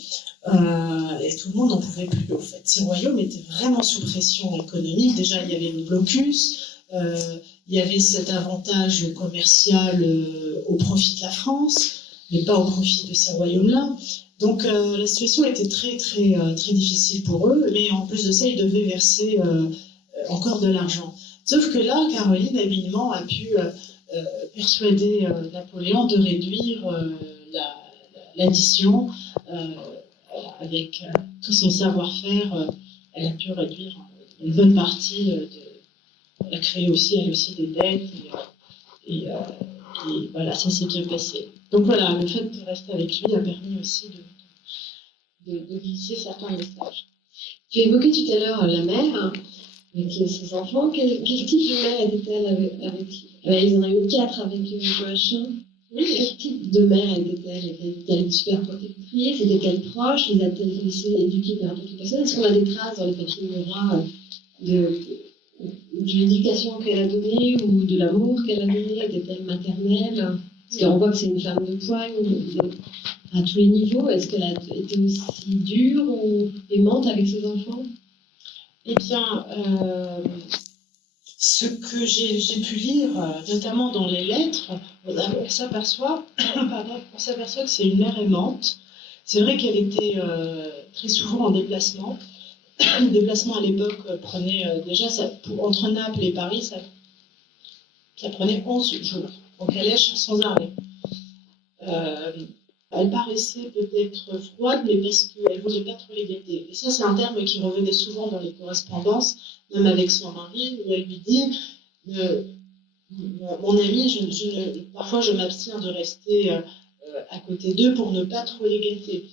et tout le monde n'en pouvait plus, en fait. Ces royaumes étaient vraiment sous pression économique. Déjà, il y avait le blocus, il y avait cet avantage commercial au profit de la France, mais pas au profit de ces royaumes-là. Donc la situation était très difficile pour eux, mais en plus de ça, ils devaient verser encore de l'argent. Sauf que là, Caroline, habilement, a pu persuader Napoléon de réduire l'addition. Avec tout son savoir-faire, elle a pu réduire une bonne partie elle a créé aussi, elle aussi, des dettes et Et voilà, ça s'est bien passé. Donc voilà, le fait de rester avec lui a permis aussi de glisser certains messages. Tu évoquais tout à l'heure la mère avec ses enfants. Quel type de mère était-elle avec ils en ont eu 4 avec Joachim. Oui. Quel type de mère était-elle? Était-elle super protectrice? Était-elle proche? Les a-t-elle laissé éduquer par d'autres personnes? Est-ce qu'on a des traces dans les papiers Murat de l'éducation qu'elle a donnée ou de l'amour qu'elle a donné? Était-elle maternelle? Parce qu'on voit que c'est une femme de poigne à tous les niveaux. Est-ce qu'elle a été aussi dure ou aimante avec ses enfants? Eh bien, ce que j'ai pu lire, notamment dans les lettres, on s'aperçoit que c'est une mère aimante. C'est vrai qu'elle était très souvent en déplacement. Le déplacement à l'époque prenait déjà, entre Naples et Paris, ça prenait 11 jours. Donc elle lèche sans arrêt. Elle paraissait peut-être froide, mais parce qu'elle ne voulait pas trop les gâter. Et ça, c'est un terme qui revenait souvent dans les correspondances, même avec son mari, où elle lui dit mon ami, parfois je m'abstiens de rester à côté d'eux pour ne pas trop les gâter.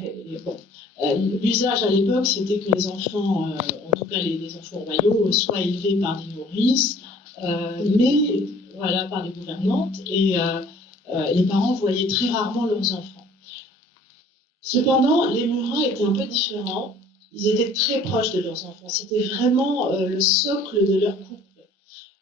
Et bon, l'usage à l'époque, c'était que les enfants, en tout cas les enfants royaux, soient élevés par des nourrices, mais voilà, par les gouvernantes, et les parents voyaient très rarement leurs enfants. Cependant, les Murat étaient un peu différents. Ils étaient très proches de leurs enfants. C'était vraiment le socle de leur couple.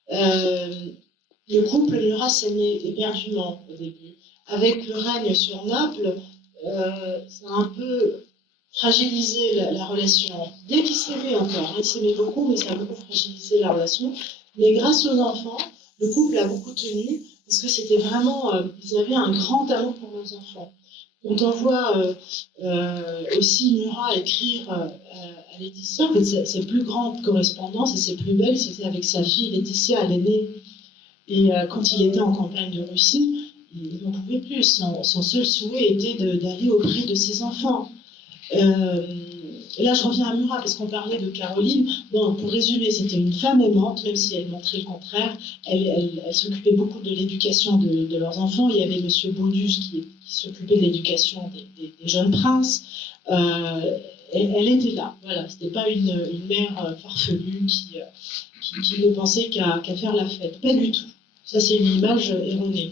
Le couple Murat s'aimait éperdument au début. Avec le règne sur Naples, ça a un peu fragilisé la relation. Bien qu'ils s'aimaient encore, ils s'aimaient beaucoup, mais ça a beaucoup fragilisé la relation. Mais grâce aux enfants, le couple a beaucoup tenu, parce que c'était vraiment, ils avaient un grand amour pour leurs enfants. Quand on voit aussi Murat écrire à Laetitia, en fait, ses plus grandes correspondances et ses plus belles, c'était avec sa fille Laetitia, l'aînée. Et quand il était en campagne de Russie, il n'en pouvait plus. Son seul souhait était d'aller auprès de ses enfants. Et là, je reviens à Murat, parce qu'on parlait de Caroline. Bon, pour résumer, c'était une femme aimante, même si elle montrait le contraire. Elle s'occupait beaucoup de l'éducation de leurs enfants. Il y avait M. Baudus qui s'occupait de l'éducation des jeunes princes. Elle était là, voilà. C'était pas une mère farfelue qui ne pensait qu'à faire la fête. Pas du tout. Ça, c'est une image erronée.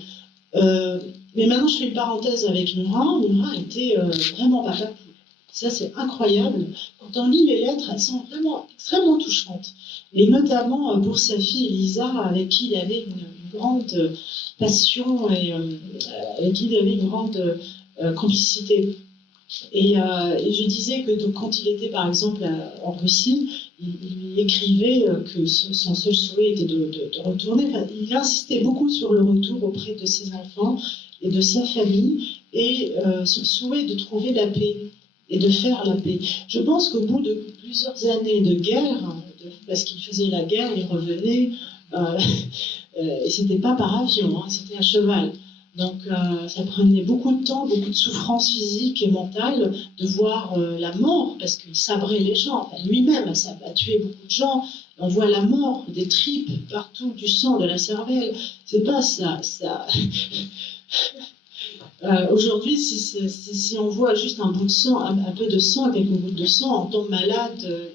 Mais maintenant, je fais une parenthèse avec Murat. Murat était vraiment papa poule. Ça, c'est incroyable. Quand on lit les lettres, elles sont vraiment extrêmement touchantes. Et notamment pour sa fille Elisa, avec qui il avait une grande passion et avec qui il avait une grande complicité. Et je disais que donc, quand il était par exemple en Russie, il lui écrivait que son seul souhait était de retourner. Enfin, il insistait beaucoup sur le retour auprès de ses enfants et de sa famille, et son souhait de trouver la paix et de faire la paix. Je pense qu'au bout de plusieurs années de guerre, parce qu'il faisait la guerre, il revenait, et c'était pas par avion, hein, c'était à cheval. Donc ça prenait beaucoup de temps, beaucoup de souffrance physique et mentale de voir la mort, parce qu'il sabrait les gens. Enfin, lui-même a tué beaucoup de gens. On voit la mort, des tripes partout, du sang, de la cervelle. C'est pas ça. Aujourd'hui, si on voit juste un bout de sang, un peu de sang, quelques gouttes de sang, on tombe malade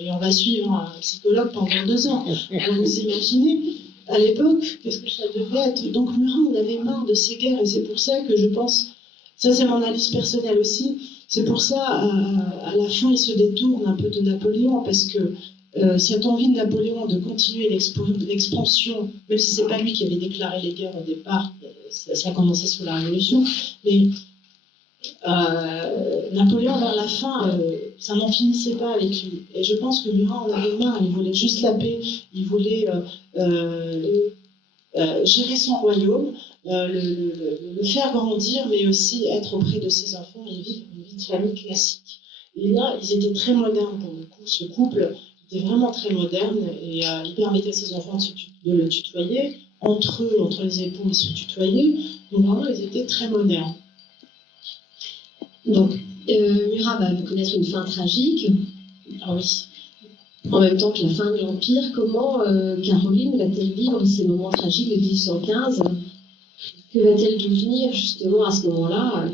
et on va suivre un psychologue pendant 2 ans. Alors vous imaginez, à l'époque, qu'est-ce que ça devait être? Donc Murat, on avait marre de ces guerres, et c'est pour ça que je pense, ça c'est mon analyse personnelle aussi, c'est pour ça, à la fin, il se détourne un peu de Napoléon, parce que cette envie de Napoléon de continuer l'expansion, même si c'est pas lui qui avait déclaré les guerres au départ, ça a commencé sous la Révolution, mais Napoléon, vers la fin, ça n'en finissait pas avec lui. Et je pense que Murat en avait marre, il voulait juste la paix, il voulait gérer son royaume, le faire grandir, mais aussi être auprès de ses enfants et vivre une vie de famille classique. Et là, ils étaient très modernes pour le coup, ce couple était vraiment très moderne, et il permettait à ses enfants de le tutoyer, entre eux, entre les époux, ils se tutoyaient, donc vraiment, ils étaient très modernes. Donc, Murat va connaître une fin tragique. Ah oui. En même temps que la fin de l'Empire, comment Caroline va-t-elle vivre ces moments tragiques de 1815 Que va-t-elle devenir justement à ce moment-là?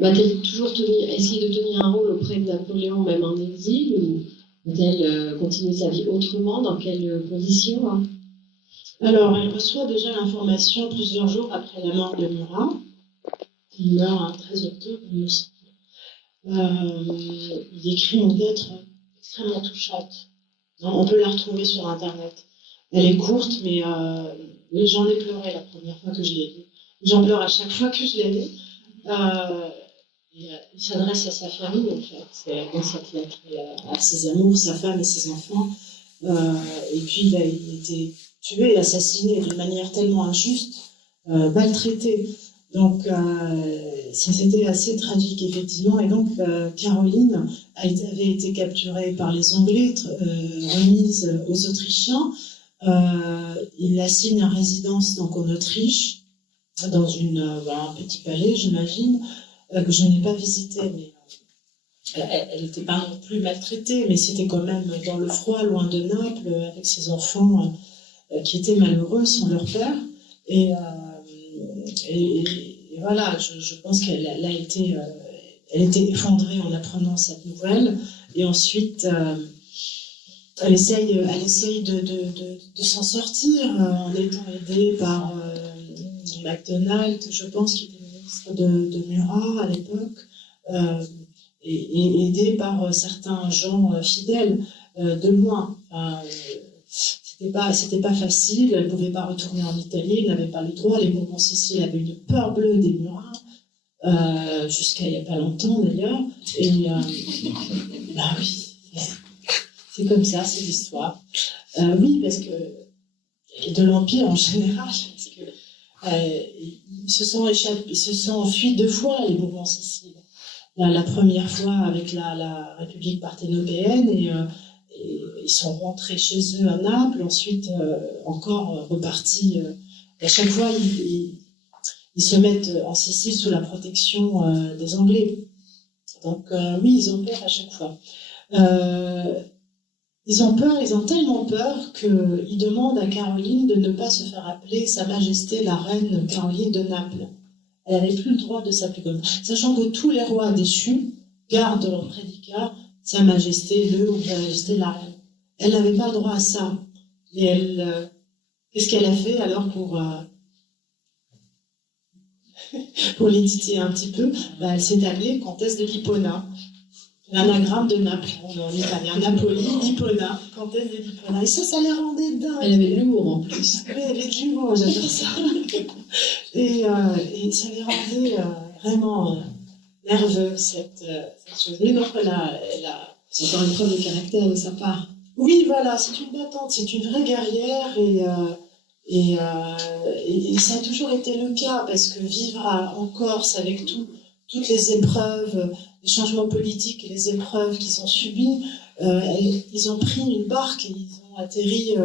Va-t-elle toujours essayer de tenir un rôle auprès de Napoléon, même en exil, ou va-t-elle continuer sa vie autrement? Dans quelles conditions, hein? Alors, elle reçoit déjà l'information plusieurs jours après la mort de Murat. Il meurt un 13 octobre, il me semble. Il écrit une lettre extrêmement touchante. On peut la retrouver sur Internet. Elle est courte, mais j'en ai pleuré la première fois que je l'ai lue. J'en pleure à chaque fois que je la lis. Il s'adresse à sa famille, en fait, dans cette lettre, à ses amours, sa femme et ses enfants. Et puis, il a été tué et assassiné d'une manière tellement injuste, maltraité. Donc, c'était assez tragique, effectivement. Et donc, Caroline avait été capturée par les Anglais, remise aux Autrichiens. Il l'assigne à résidence donc, en Autriche, dans un petit palais, j'imagine, que je n'ai pas visité, mais elle n'était pas non plus maltraitée, mais c'était quand même dans le froid, loin de Naples, avec ses enfants qui étaient malheureux sans leur père. Et voilà, je pense qu'elle a été, elle était effondrée en apprenant cette nouvelle. Et ensuite, elle essaye de s'en sortir en étant aidée par MacDonald, je pense, qui était ministre de Murat à l'époque, et aidée par certains gens fidèles de loin. C'était pas facile, elle ne pouvait pas retourner en Italie, elle n'avait pas le droit. Les Bourbons-Sicile avaient une peur bleue des Murats, jusqu'à il n'y a pas longtemps d'ailleurs. Et bah oui, c'est comme ça, c'est l'histoire. Oui, parce que de l'Empire en général, parce que ils se sont enfuis 2 fois, les Bourbons-Sicile. La première fois avec la République parthénopéenne, et ils sont rentrés chez eux à Naples, ensuite encore repartis. À chaque fois, ils se mettent en Sicile sous la protection des Anglais. Donc oui, ils ont peur à chaque fois. Ils ont tellement peur qu'ils demandent à Caroline de ne pas se faire appeler Sa Majesté la Reine Caroline de Naples. Elle n'avait plus le droit de s'appeler comme ça, sachant que tous les rois déchus gardent leur prédicat Sa Majesté le ou Sa Majesté la Reine. Elle n'avait pas le droit à ça. Et elle, qu'est-ce qu'elle a fait alors pour l'éditer un petit peu? Elle s'est appelée Comtesse de Lipona. L'anagramme de Naples, en italien, Napoli, Lipona, Comtesse de Lipona. Et ça les rendait dingue. Elle avait de l'humour en plus. Oui, elle avait de l'humour, j'adore ça. Et ça les rendait vraiment nerveux, cette chose. Mais donc, c'est encore une preuve de caractère de sa part. Oui, voilà, c'est une battante, c'est une vraie guerrière, et ça a toujours été le cas, parce que vivre en Corse avec toutes les épreuves, les changements politiques et les épreuves qu'ils ont subies, ils ont pris une barque et ils ont atterri,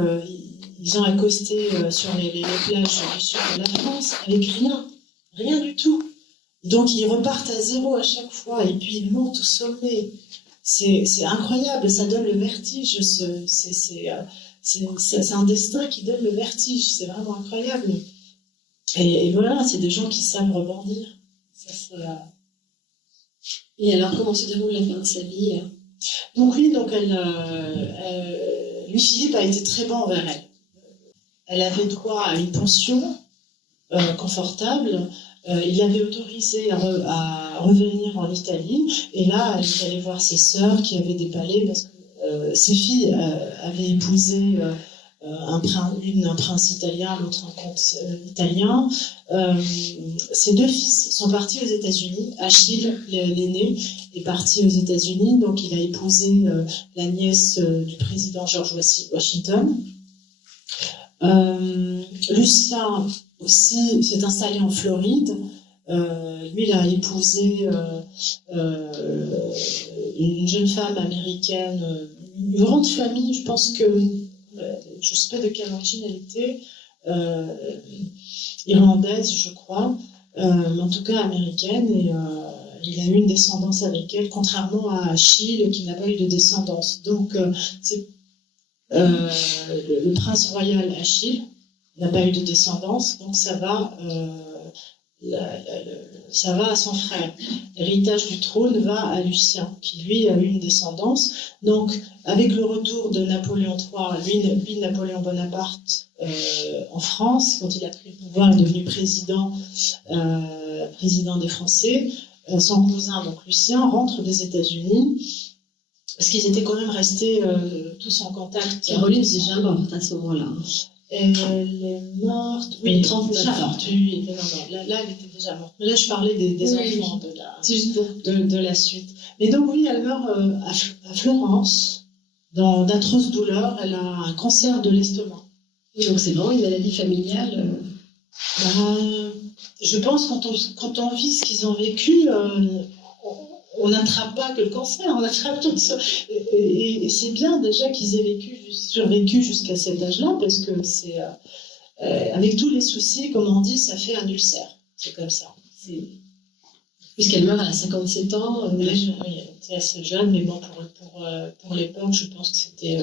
ils ont accosté sur les plages du sud de la France avec rien du tout. Donc ils repartent à zéro à chaque fois, et puis ils montent au sommet. C'est incroyable, ça donne le vertige, c'est un destin qui donne le vertige, c'est vraiment incroyable. Et voilà, c'est des gens qui savent rebondir. Et alors, comment se déroule la fin de sa vie? Donc oui, Louis-Philippe a été très bon envers elle. Elle avait droit à une pension confortable. Il l'avait autorisée à revenir en Italie. Et là, elle est allée voir ses sœurs qui avaient des palais, parce que ses filles avaient épousé un prince italien, l'autre un comte italien. Ses 2 fils sont partis aux États-Unis. Achille, l'aîné, est parti aux États-Unis, donc il a épousé la nièce du président George Washington. Lucien aussi s'est installé en Floride. Lui, il a épousé une jeune femme américaine, une grande famille, je pense que je ne sais pas de quelle origine elle était, irlandaise, je crois, mais en tout cas américaine, et il a eu une descendance avec elle, contrairement à Achille qui n'a pas eu de descendance. Donc, c'est le prince royal Achille n'a pas eu de descendance, donc ça va ça va à son frère. L'héritage du trône va à Lucien, qui lui a eu une descendance. Donc, avec le retour de Napoléon III, lui Napoléon Bonaparte, en France, quand il a pris le pouvoir, est devenu président des Français. Son cousin, donc Lucien, rentre des États-Unis, parce qu'ils étaient quand même restés tous en contact. Caroline est déjà morte à ce moment-là. Elle est morte. Oui, déjà morte. Oui, non, là, elle était déjà morte. Mais là, je parlais des enfants de la suite. Mais donc, oui, elle meurt à Florence, dans d'atroces douleurs. Elle a un cancer de l'estomac. Oui, donc c'est vraiment une maladie familiale. Je pense quand on vit ce qu'ils ont vécu, on n'attrape pas que le cancer, on attrape tout ça. Et c'est bien déjà qu'ils aient survécu jusqu'à cet âge-là, parce que c'est avec tous les soucis, comme on dit, ça fait un ulcère. C'est comme ça. Puisqu'elle meurt à 57 ans. Oui, c'est assez jeune, mais bon, pour l'époque, je pense que c'était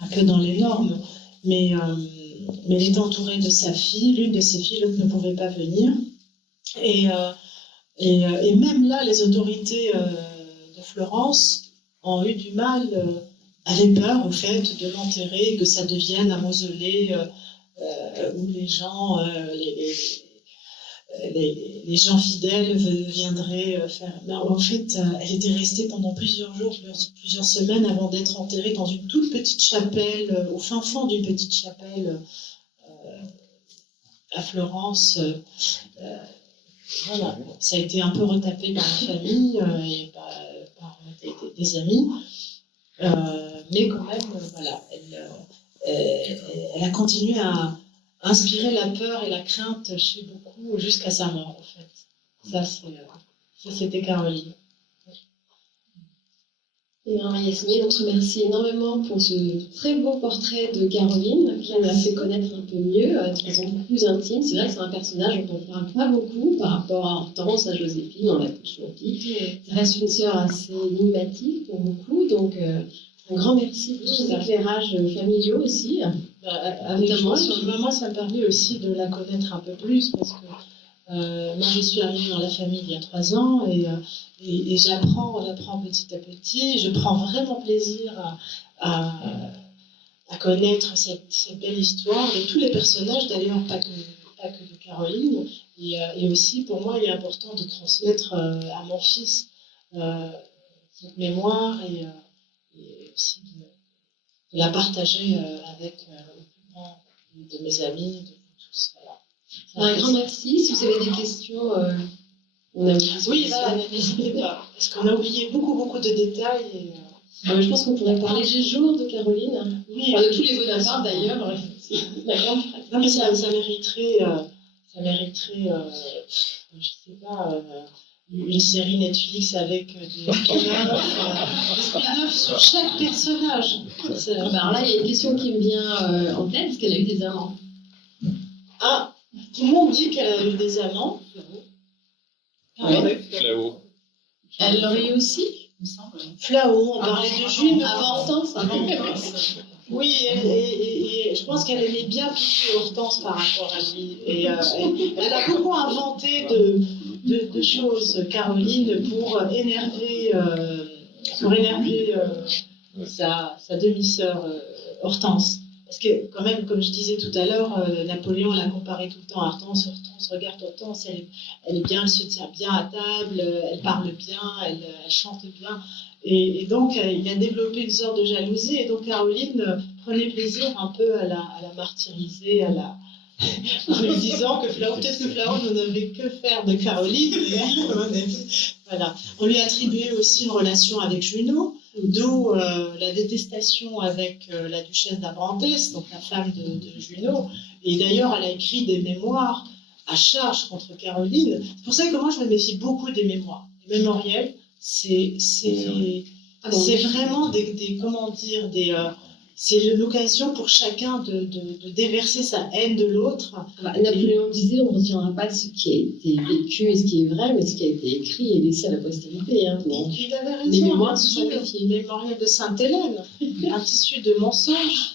un peu dans les normes. Mais elle était entourée de sa fille, l'une de ses filles, l'autre ne pouvait pas venir. Et même là, les autorités de Florence ont eu du mal, avaient peur au fait de l'enterrer, que ça devienne un mausolée où les gens, les gens fidèles viendraient faire. Mais en fait, elle était restée pendant plusieurs jours, plusieurs semaines avant d'être enterrée dans une toute petite chapelle, au fin fond d'une petite chapelle à Florence. Voilà, ça a été un peu retapé par la famille et par des amis, mais quand même, voilà, elle a continué à inspirer la peur et la crainte chez beaucoup jusqu'à sa mort, en fait. Ça c'était Caroline. Et Yasmine, on te remercie énormément pour ce très beau portrait de Caroline, qui nous a fait connaître un peu mieux, de façon plus intime. C'est vrai que c'est un personnage dont on ne parle pas beaucoup par rapport à Hortense, à Joséphine, on l'a toujours dit. Ça reste une sœur assez énigmatique pour beaucoup, donc un grand merci pour tous ces éclairages familiaux aussi. Moi, ça me permet aussi de la connaître un peu plus, parce que moi, je suis arrivée dans la famille il y a 3 ans et j'apprends petit à petit. Je prends vraiment plaisir à connaître cette belle histoire de tous les personnages, d'ailleurs, pas que de Caroline. Et aussi, pour moi, il est important de transmettre à mon fils cette mémoire et aussi de la partager avec le plus grand de mes amis, de vous tous. Voilà. Un grand merci. Si vous avez des questions, on a aussi. Oui, voilà, n'hésitez pas. Parce qu'on a oublié beaucoup de détails. Je pense qu'on pourrait parler des jours de Caroline. Oui, de tous les Bonaparte d'ailleurs. Non, mais ça mériterait, je sais pas, une série Netflix avec des spin-offs sur chaque personnage. Alors là, il y a une question qui me vient en tête. Est-ce qu'elle a eu des amants? Ah, tout le monde dit qu'elle a eu des amants. Flau. Elle l'aurait eu aussi, il me semble. Flau, on parlait de Jules. avant Hortense. Oui, et je pense qu'elle aimait bien piquer Hortense par rapport à lui. Et elle a beaucoup inventé de choses, Caroline, pour énerver sa demi-sœur Hortense. Parce que, quand même, comme je disais tout à l'heure, Napoléon l'a comparé tout le temps à Hortense. Hortense, regarde Hortense, elle est bien, elle se tient bien à table, elle parle bien, elle chante bien. Et donc, il a développé une sorte de jalousie. Et donc, Caroline prenait plaisir un peu à la martyriser, en lui disant que peut-être que Flau n'avait que faire de Caroline. Voilà. On lui attribuait aussi une relation avec Junot, d'où la détestation avec la duchesse d'Abrantès, donc la femme de Junot. Et d'ailleurs, elle a écrit des mémoires à charge contre Caroline. C'est pour ça que moi, je me méfie beaucoup des mémoires. Les mémoriels, c'est vraiment c'est l'occasion pour chacun de déverser sa haine de l'autre. Napoléon disait, on ne retiendra pas ce qui a été vécu et ce qui est vrai, mais ce qui a été écrit et laissé à la postérité. Hein. Il avait raison. Les mémoires sont le mémorial de Sainte-Hélène, un tissu de mensonges.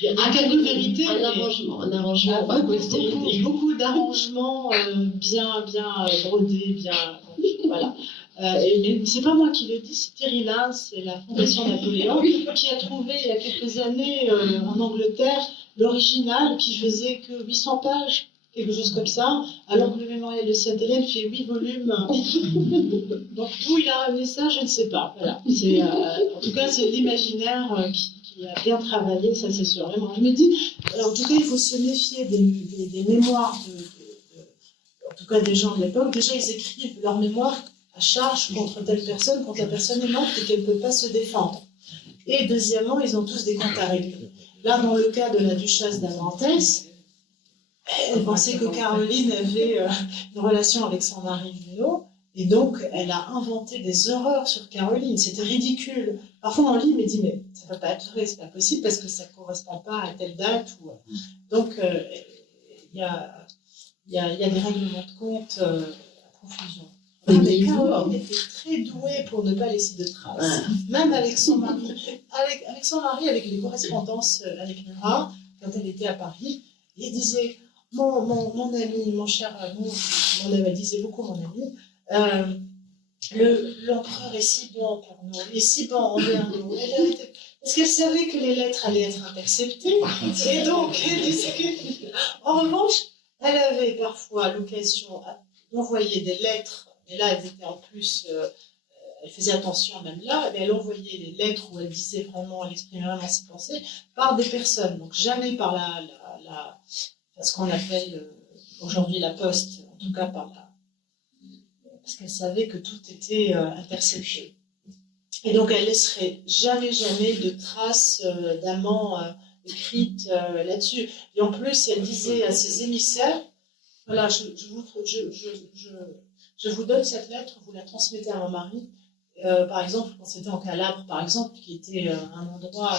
il y a quelques vérités. Un arrangement pas postérité. Beaucoup d'arrangements bien brodés, voilà. Mais c'est pas moi qui le dis, c'est Terry Lins, c'est la Fondation Napoléon, qui a trouvé il y a quelques années en Angleterre l'original qui faisait que 800 pages, quelque chose comme ça, alors que le mémorial de Sainte-Hélène fait 8 volumes. Donc d'où il a ramené ça, je ne sais pas. Voilà. En tout cas, c'est l'imaginaire qui a bien travaillé, ça c'est sûr. Vraiment. Je me dis, en tout cas, il faut se méfier des mémoires en tout cas des gens de l'époque. Déjà, ils écrivent leurs mémoires à charge contre telle personne, quand la personne est morte et qu'elle ne peut pas se défendre. Et deuxièmement, ils ont tous des comptes à régler. Là, dans le cas de la duchesse d'Abrantès, elle pensait que Caroline avait une relation avec son mari Bruno, et donc elle a inventé des horreurs sur Caroline. C'était ridicule. Parfois on lit, mais dit, mais ça ne peut pas être vrai, c'est pas possible parce que ça ne correspond pas à telle date. Donc il y a des règlements de compte à profusion. Mais Caroline était très douée pour ne pas laisser de traces, même avec son mari. Avec son mari, avec les correspondances avec Murat, quand elle était à Paris, il disait, mon ami, mon cher amour, elle disait beaucoup mon ami, l'empereur est si bon pour nous, il est si bon envers nous. Parce qu'elle savait que les lettres allaient être interceptées, et donc elle disait que, en revanche, elle avait parfois l'occasion d'envoyer des lettres. Et là, elle était en plus, elle faisait attention même là, mais elle envoyait les lettres où elle disait vraiment, elle exprimait vraiment ses pensées par des personnes. Donc jamais par ce qu'on appelle aujourd'hui la poste, en tout cas parce qu'elle savait que tout était intercepté. Et donc elle laisserait jamais de traces d'amants écrites là-dessus. Et en plus, elle disait à ses émissaires, voilà, je vous donne cette lettre, vous la transmettez à mon mari. Par exemple, quand c'était en Calabre, par exemple, qui était un endroit,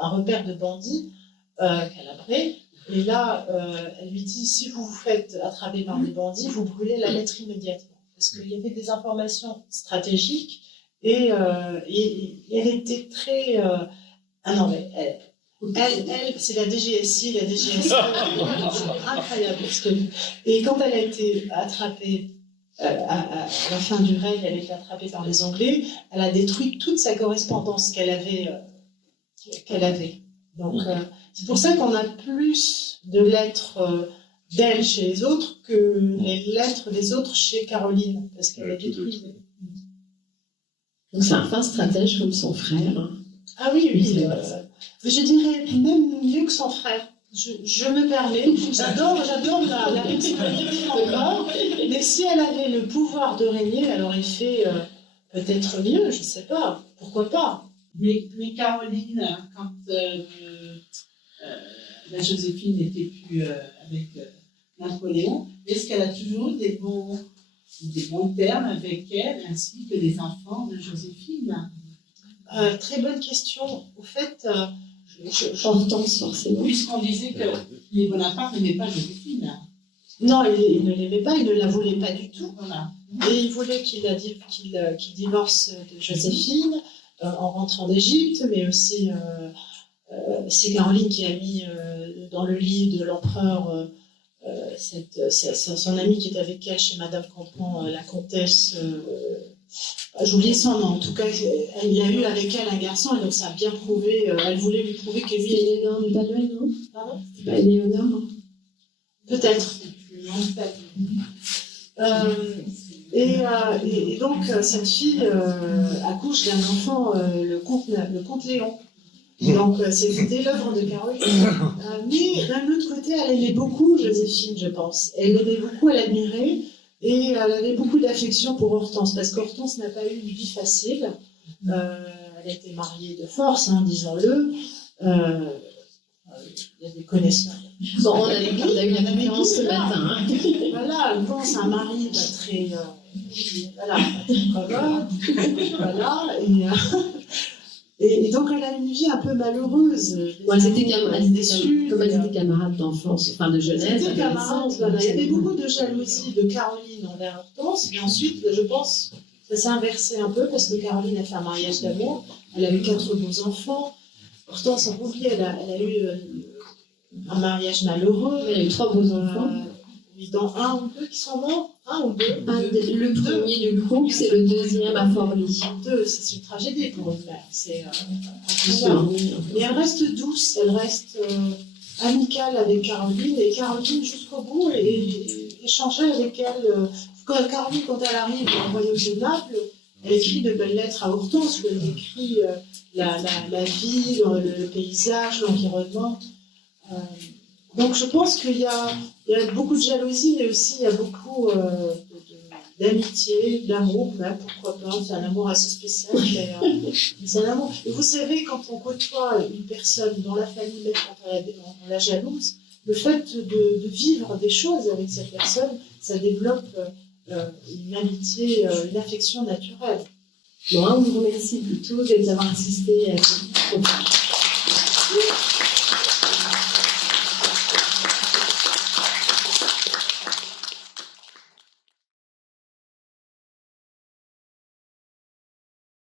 un repère de bandits, calabrés. Et là, elle lui dit, si vous vous faites attraper par des bandits, vous brûlez la lettre immédiatement. Parce qu'il y avait des informations stratégiques et elle était très... ah non, mais elle c'est la DGSI, c'est incroyable. Et quand elle a été attrapée, à la fin du règne, elle a été attrapée par les Anglais, elle a détruit toute sa correspondance qu'elle avait. Donc, c'est pour ça qu'on a plus de lettres d'elle chez les autres que les lettres des autres chez Caroline, parce qu'elle a détruit. Donc c'est un fin stratège comme son frère. Ah oui. Mais je dirais même mieux que son frère. Je me permets, j'adore la personnalité encore, mais si elle avait le pouvoir de régner, elle aurait fait peut-être mieux, je ne sais pas, pourquoi pas. Mais Caroline, quand la Joséphine n'était plus avec Napoléon, est-ce qu'elle a toujours des bons termes avec elle, ainsi que les enfants de Joséphine? Très bonne question. Au fait, Hortense, forcément. Puisqu'on disait que les Bonaparte n'aimaient pas Joséphine. Non, il ne l'aimait pas, il ne la voulait pas du tout. Voilà. Et il voulait qu'il divorce de Joséphine en rentrant d'Égypte, mais aussi c'est Caroline qui a mis dans le lit de l'empereur son amie qui est avec elle chez Madame Campan, la comtesse. J'ai oublié son nom. En tout cas, il y a eu avec elle un garçon, et donc ça a bien prouvé. Elle voulait lui prouver que lui. C'est Éléonore de Valois, non? Pardon? C'est pas Éléonore? Peut-être. Et donc, cette fille accouche d'un enfant, le comte Léon. Donc, c'était l'œuvre de Caroline. Mais d'un autre côté, elle aimait beaucoup Joséphine, je pense. Elle l'aimait beaucoup, elle l'admirait. Et elle avait beaucoup d'affection pour Hortense, parce qu'Hortense n'a pas eu une vie facile. Elle a été mariée de force, hein, disons-le. Il y a des connaissances. Bon, on a eu la conférence ce matin. Hein. Voilà, elle pense à un mari très commode. Voilà. Et donc, elle a une vie un peu malheureuse. Bon, elles étaient camarades d'enfance, enfin de jeunesse. Elles étaient camarades, voilà. Il y avait beaucoup de jalousie de Caroline envers Hortense. Mais ensuite, je pense que ça s'est inversé un peu parce que Caroline a fait un mariage d'amour. Elle a eu 4 beaux enfants. Hortense en Rouvier, elle a eu un mariage malheureux. Elle a eu 3 beaux enfants. Dont un ou deux qui sont morts, un ou deux. Le premier du couple, c'est le deuxième à Forlì. Deux, c'est une tragédie pour une mère. C'est Incroyable. mais elle reste douce, elle reste amicale avec Caroline, et Caroline jusqu'au bout, et échanger avec elle. Caroline, quand elle arrive au royaume de Naples, elle écrit de belles lettres à Hortense, où elle décrit la vie, le paysage, l'environnement. Donc je pense qu'il y a beaucoup de jalousie, mais aussi il y a beaucoup d'amitié, d'amour, même, pourquoi pas. C'est un amour assez spécial, mais c'est un amour. Et vous savez, quand on côtoie une personne dont la famille, même quand on la jalouse, le fait de vivre des choses avec cette personne, ça développe une amitié, une affection naturelle. Bon, on vous remercie plutôt d'avoir assisté à cette conférence.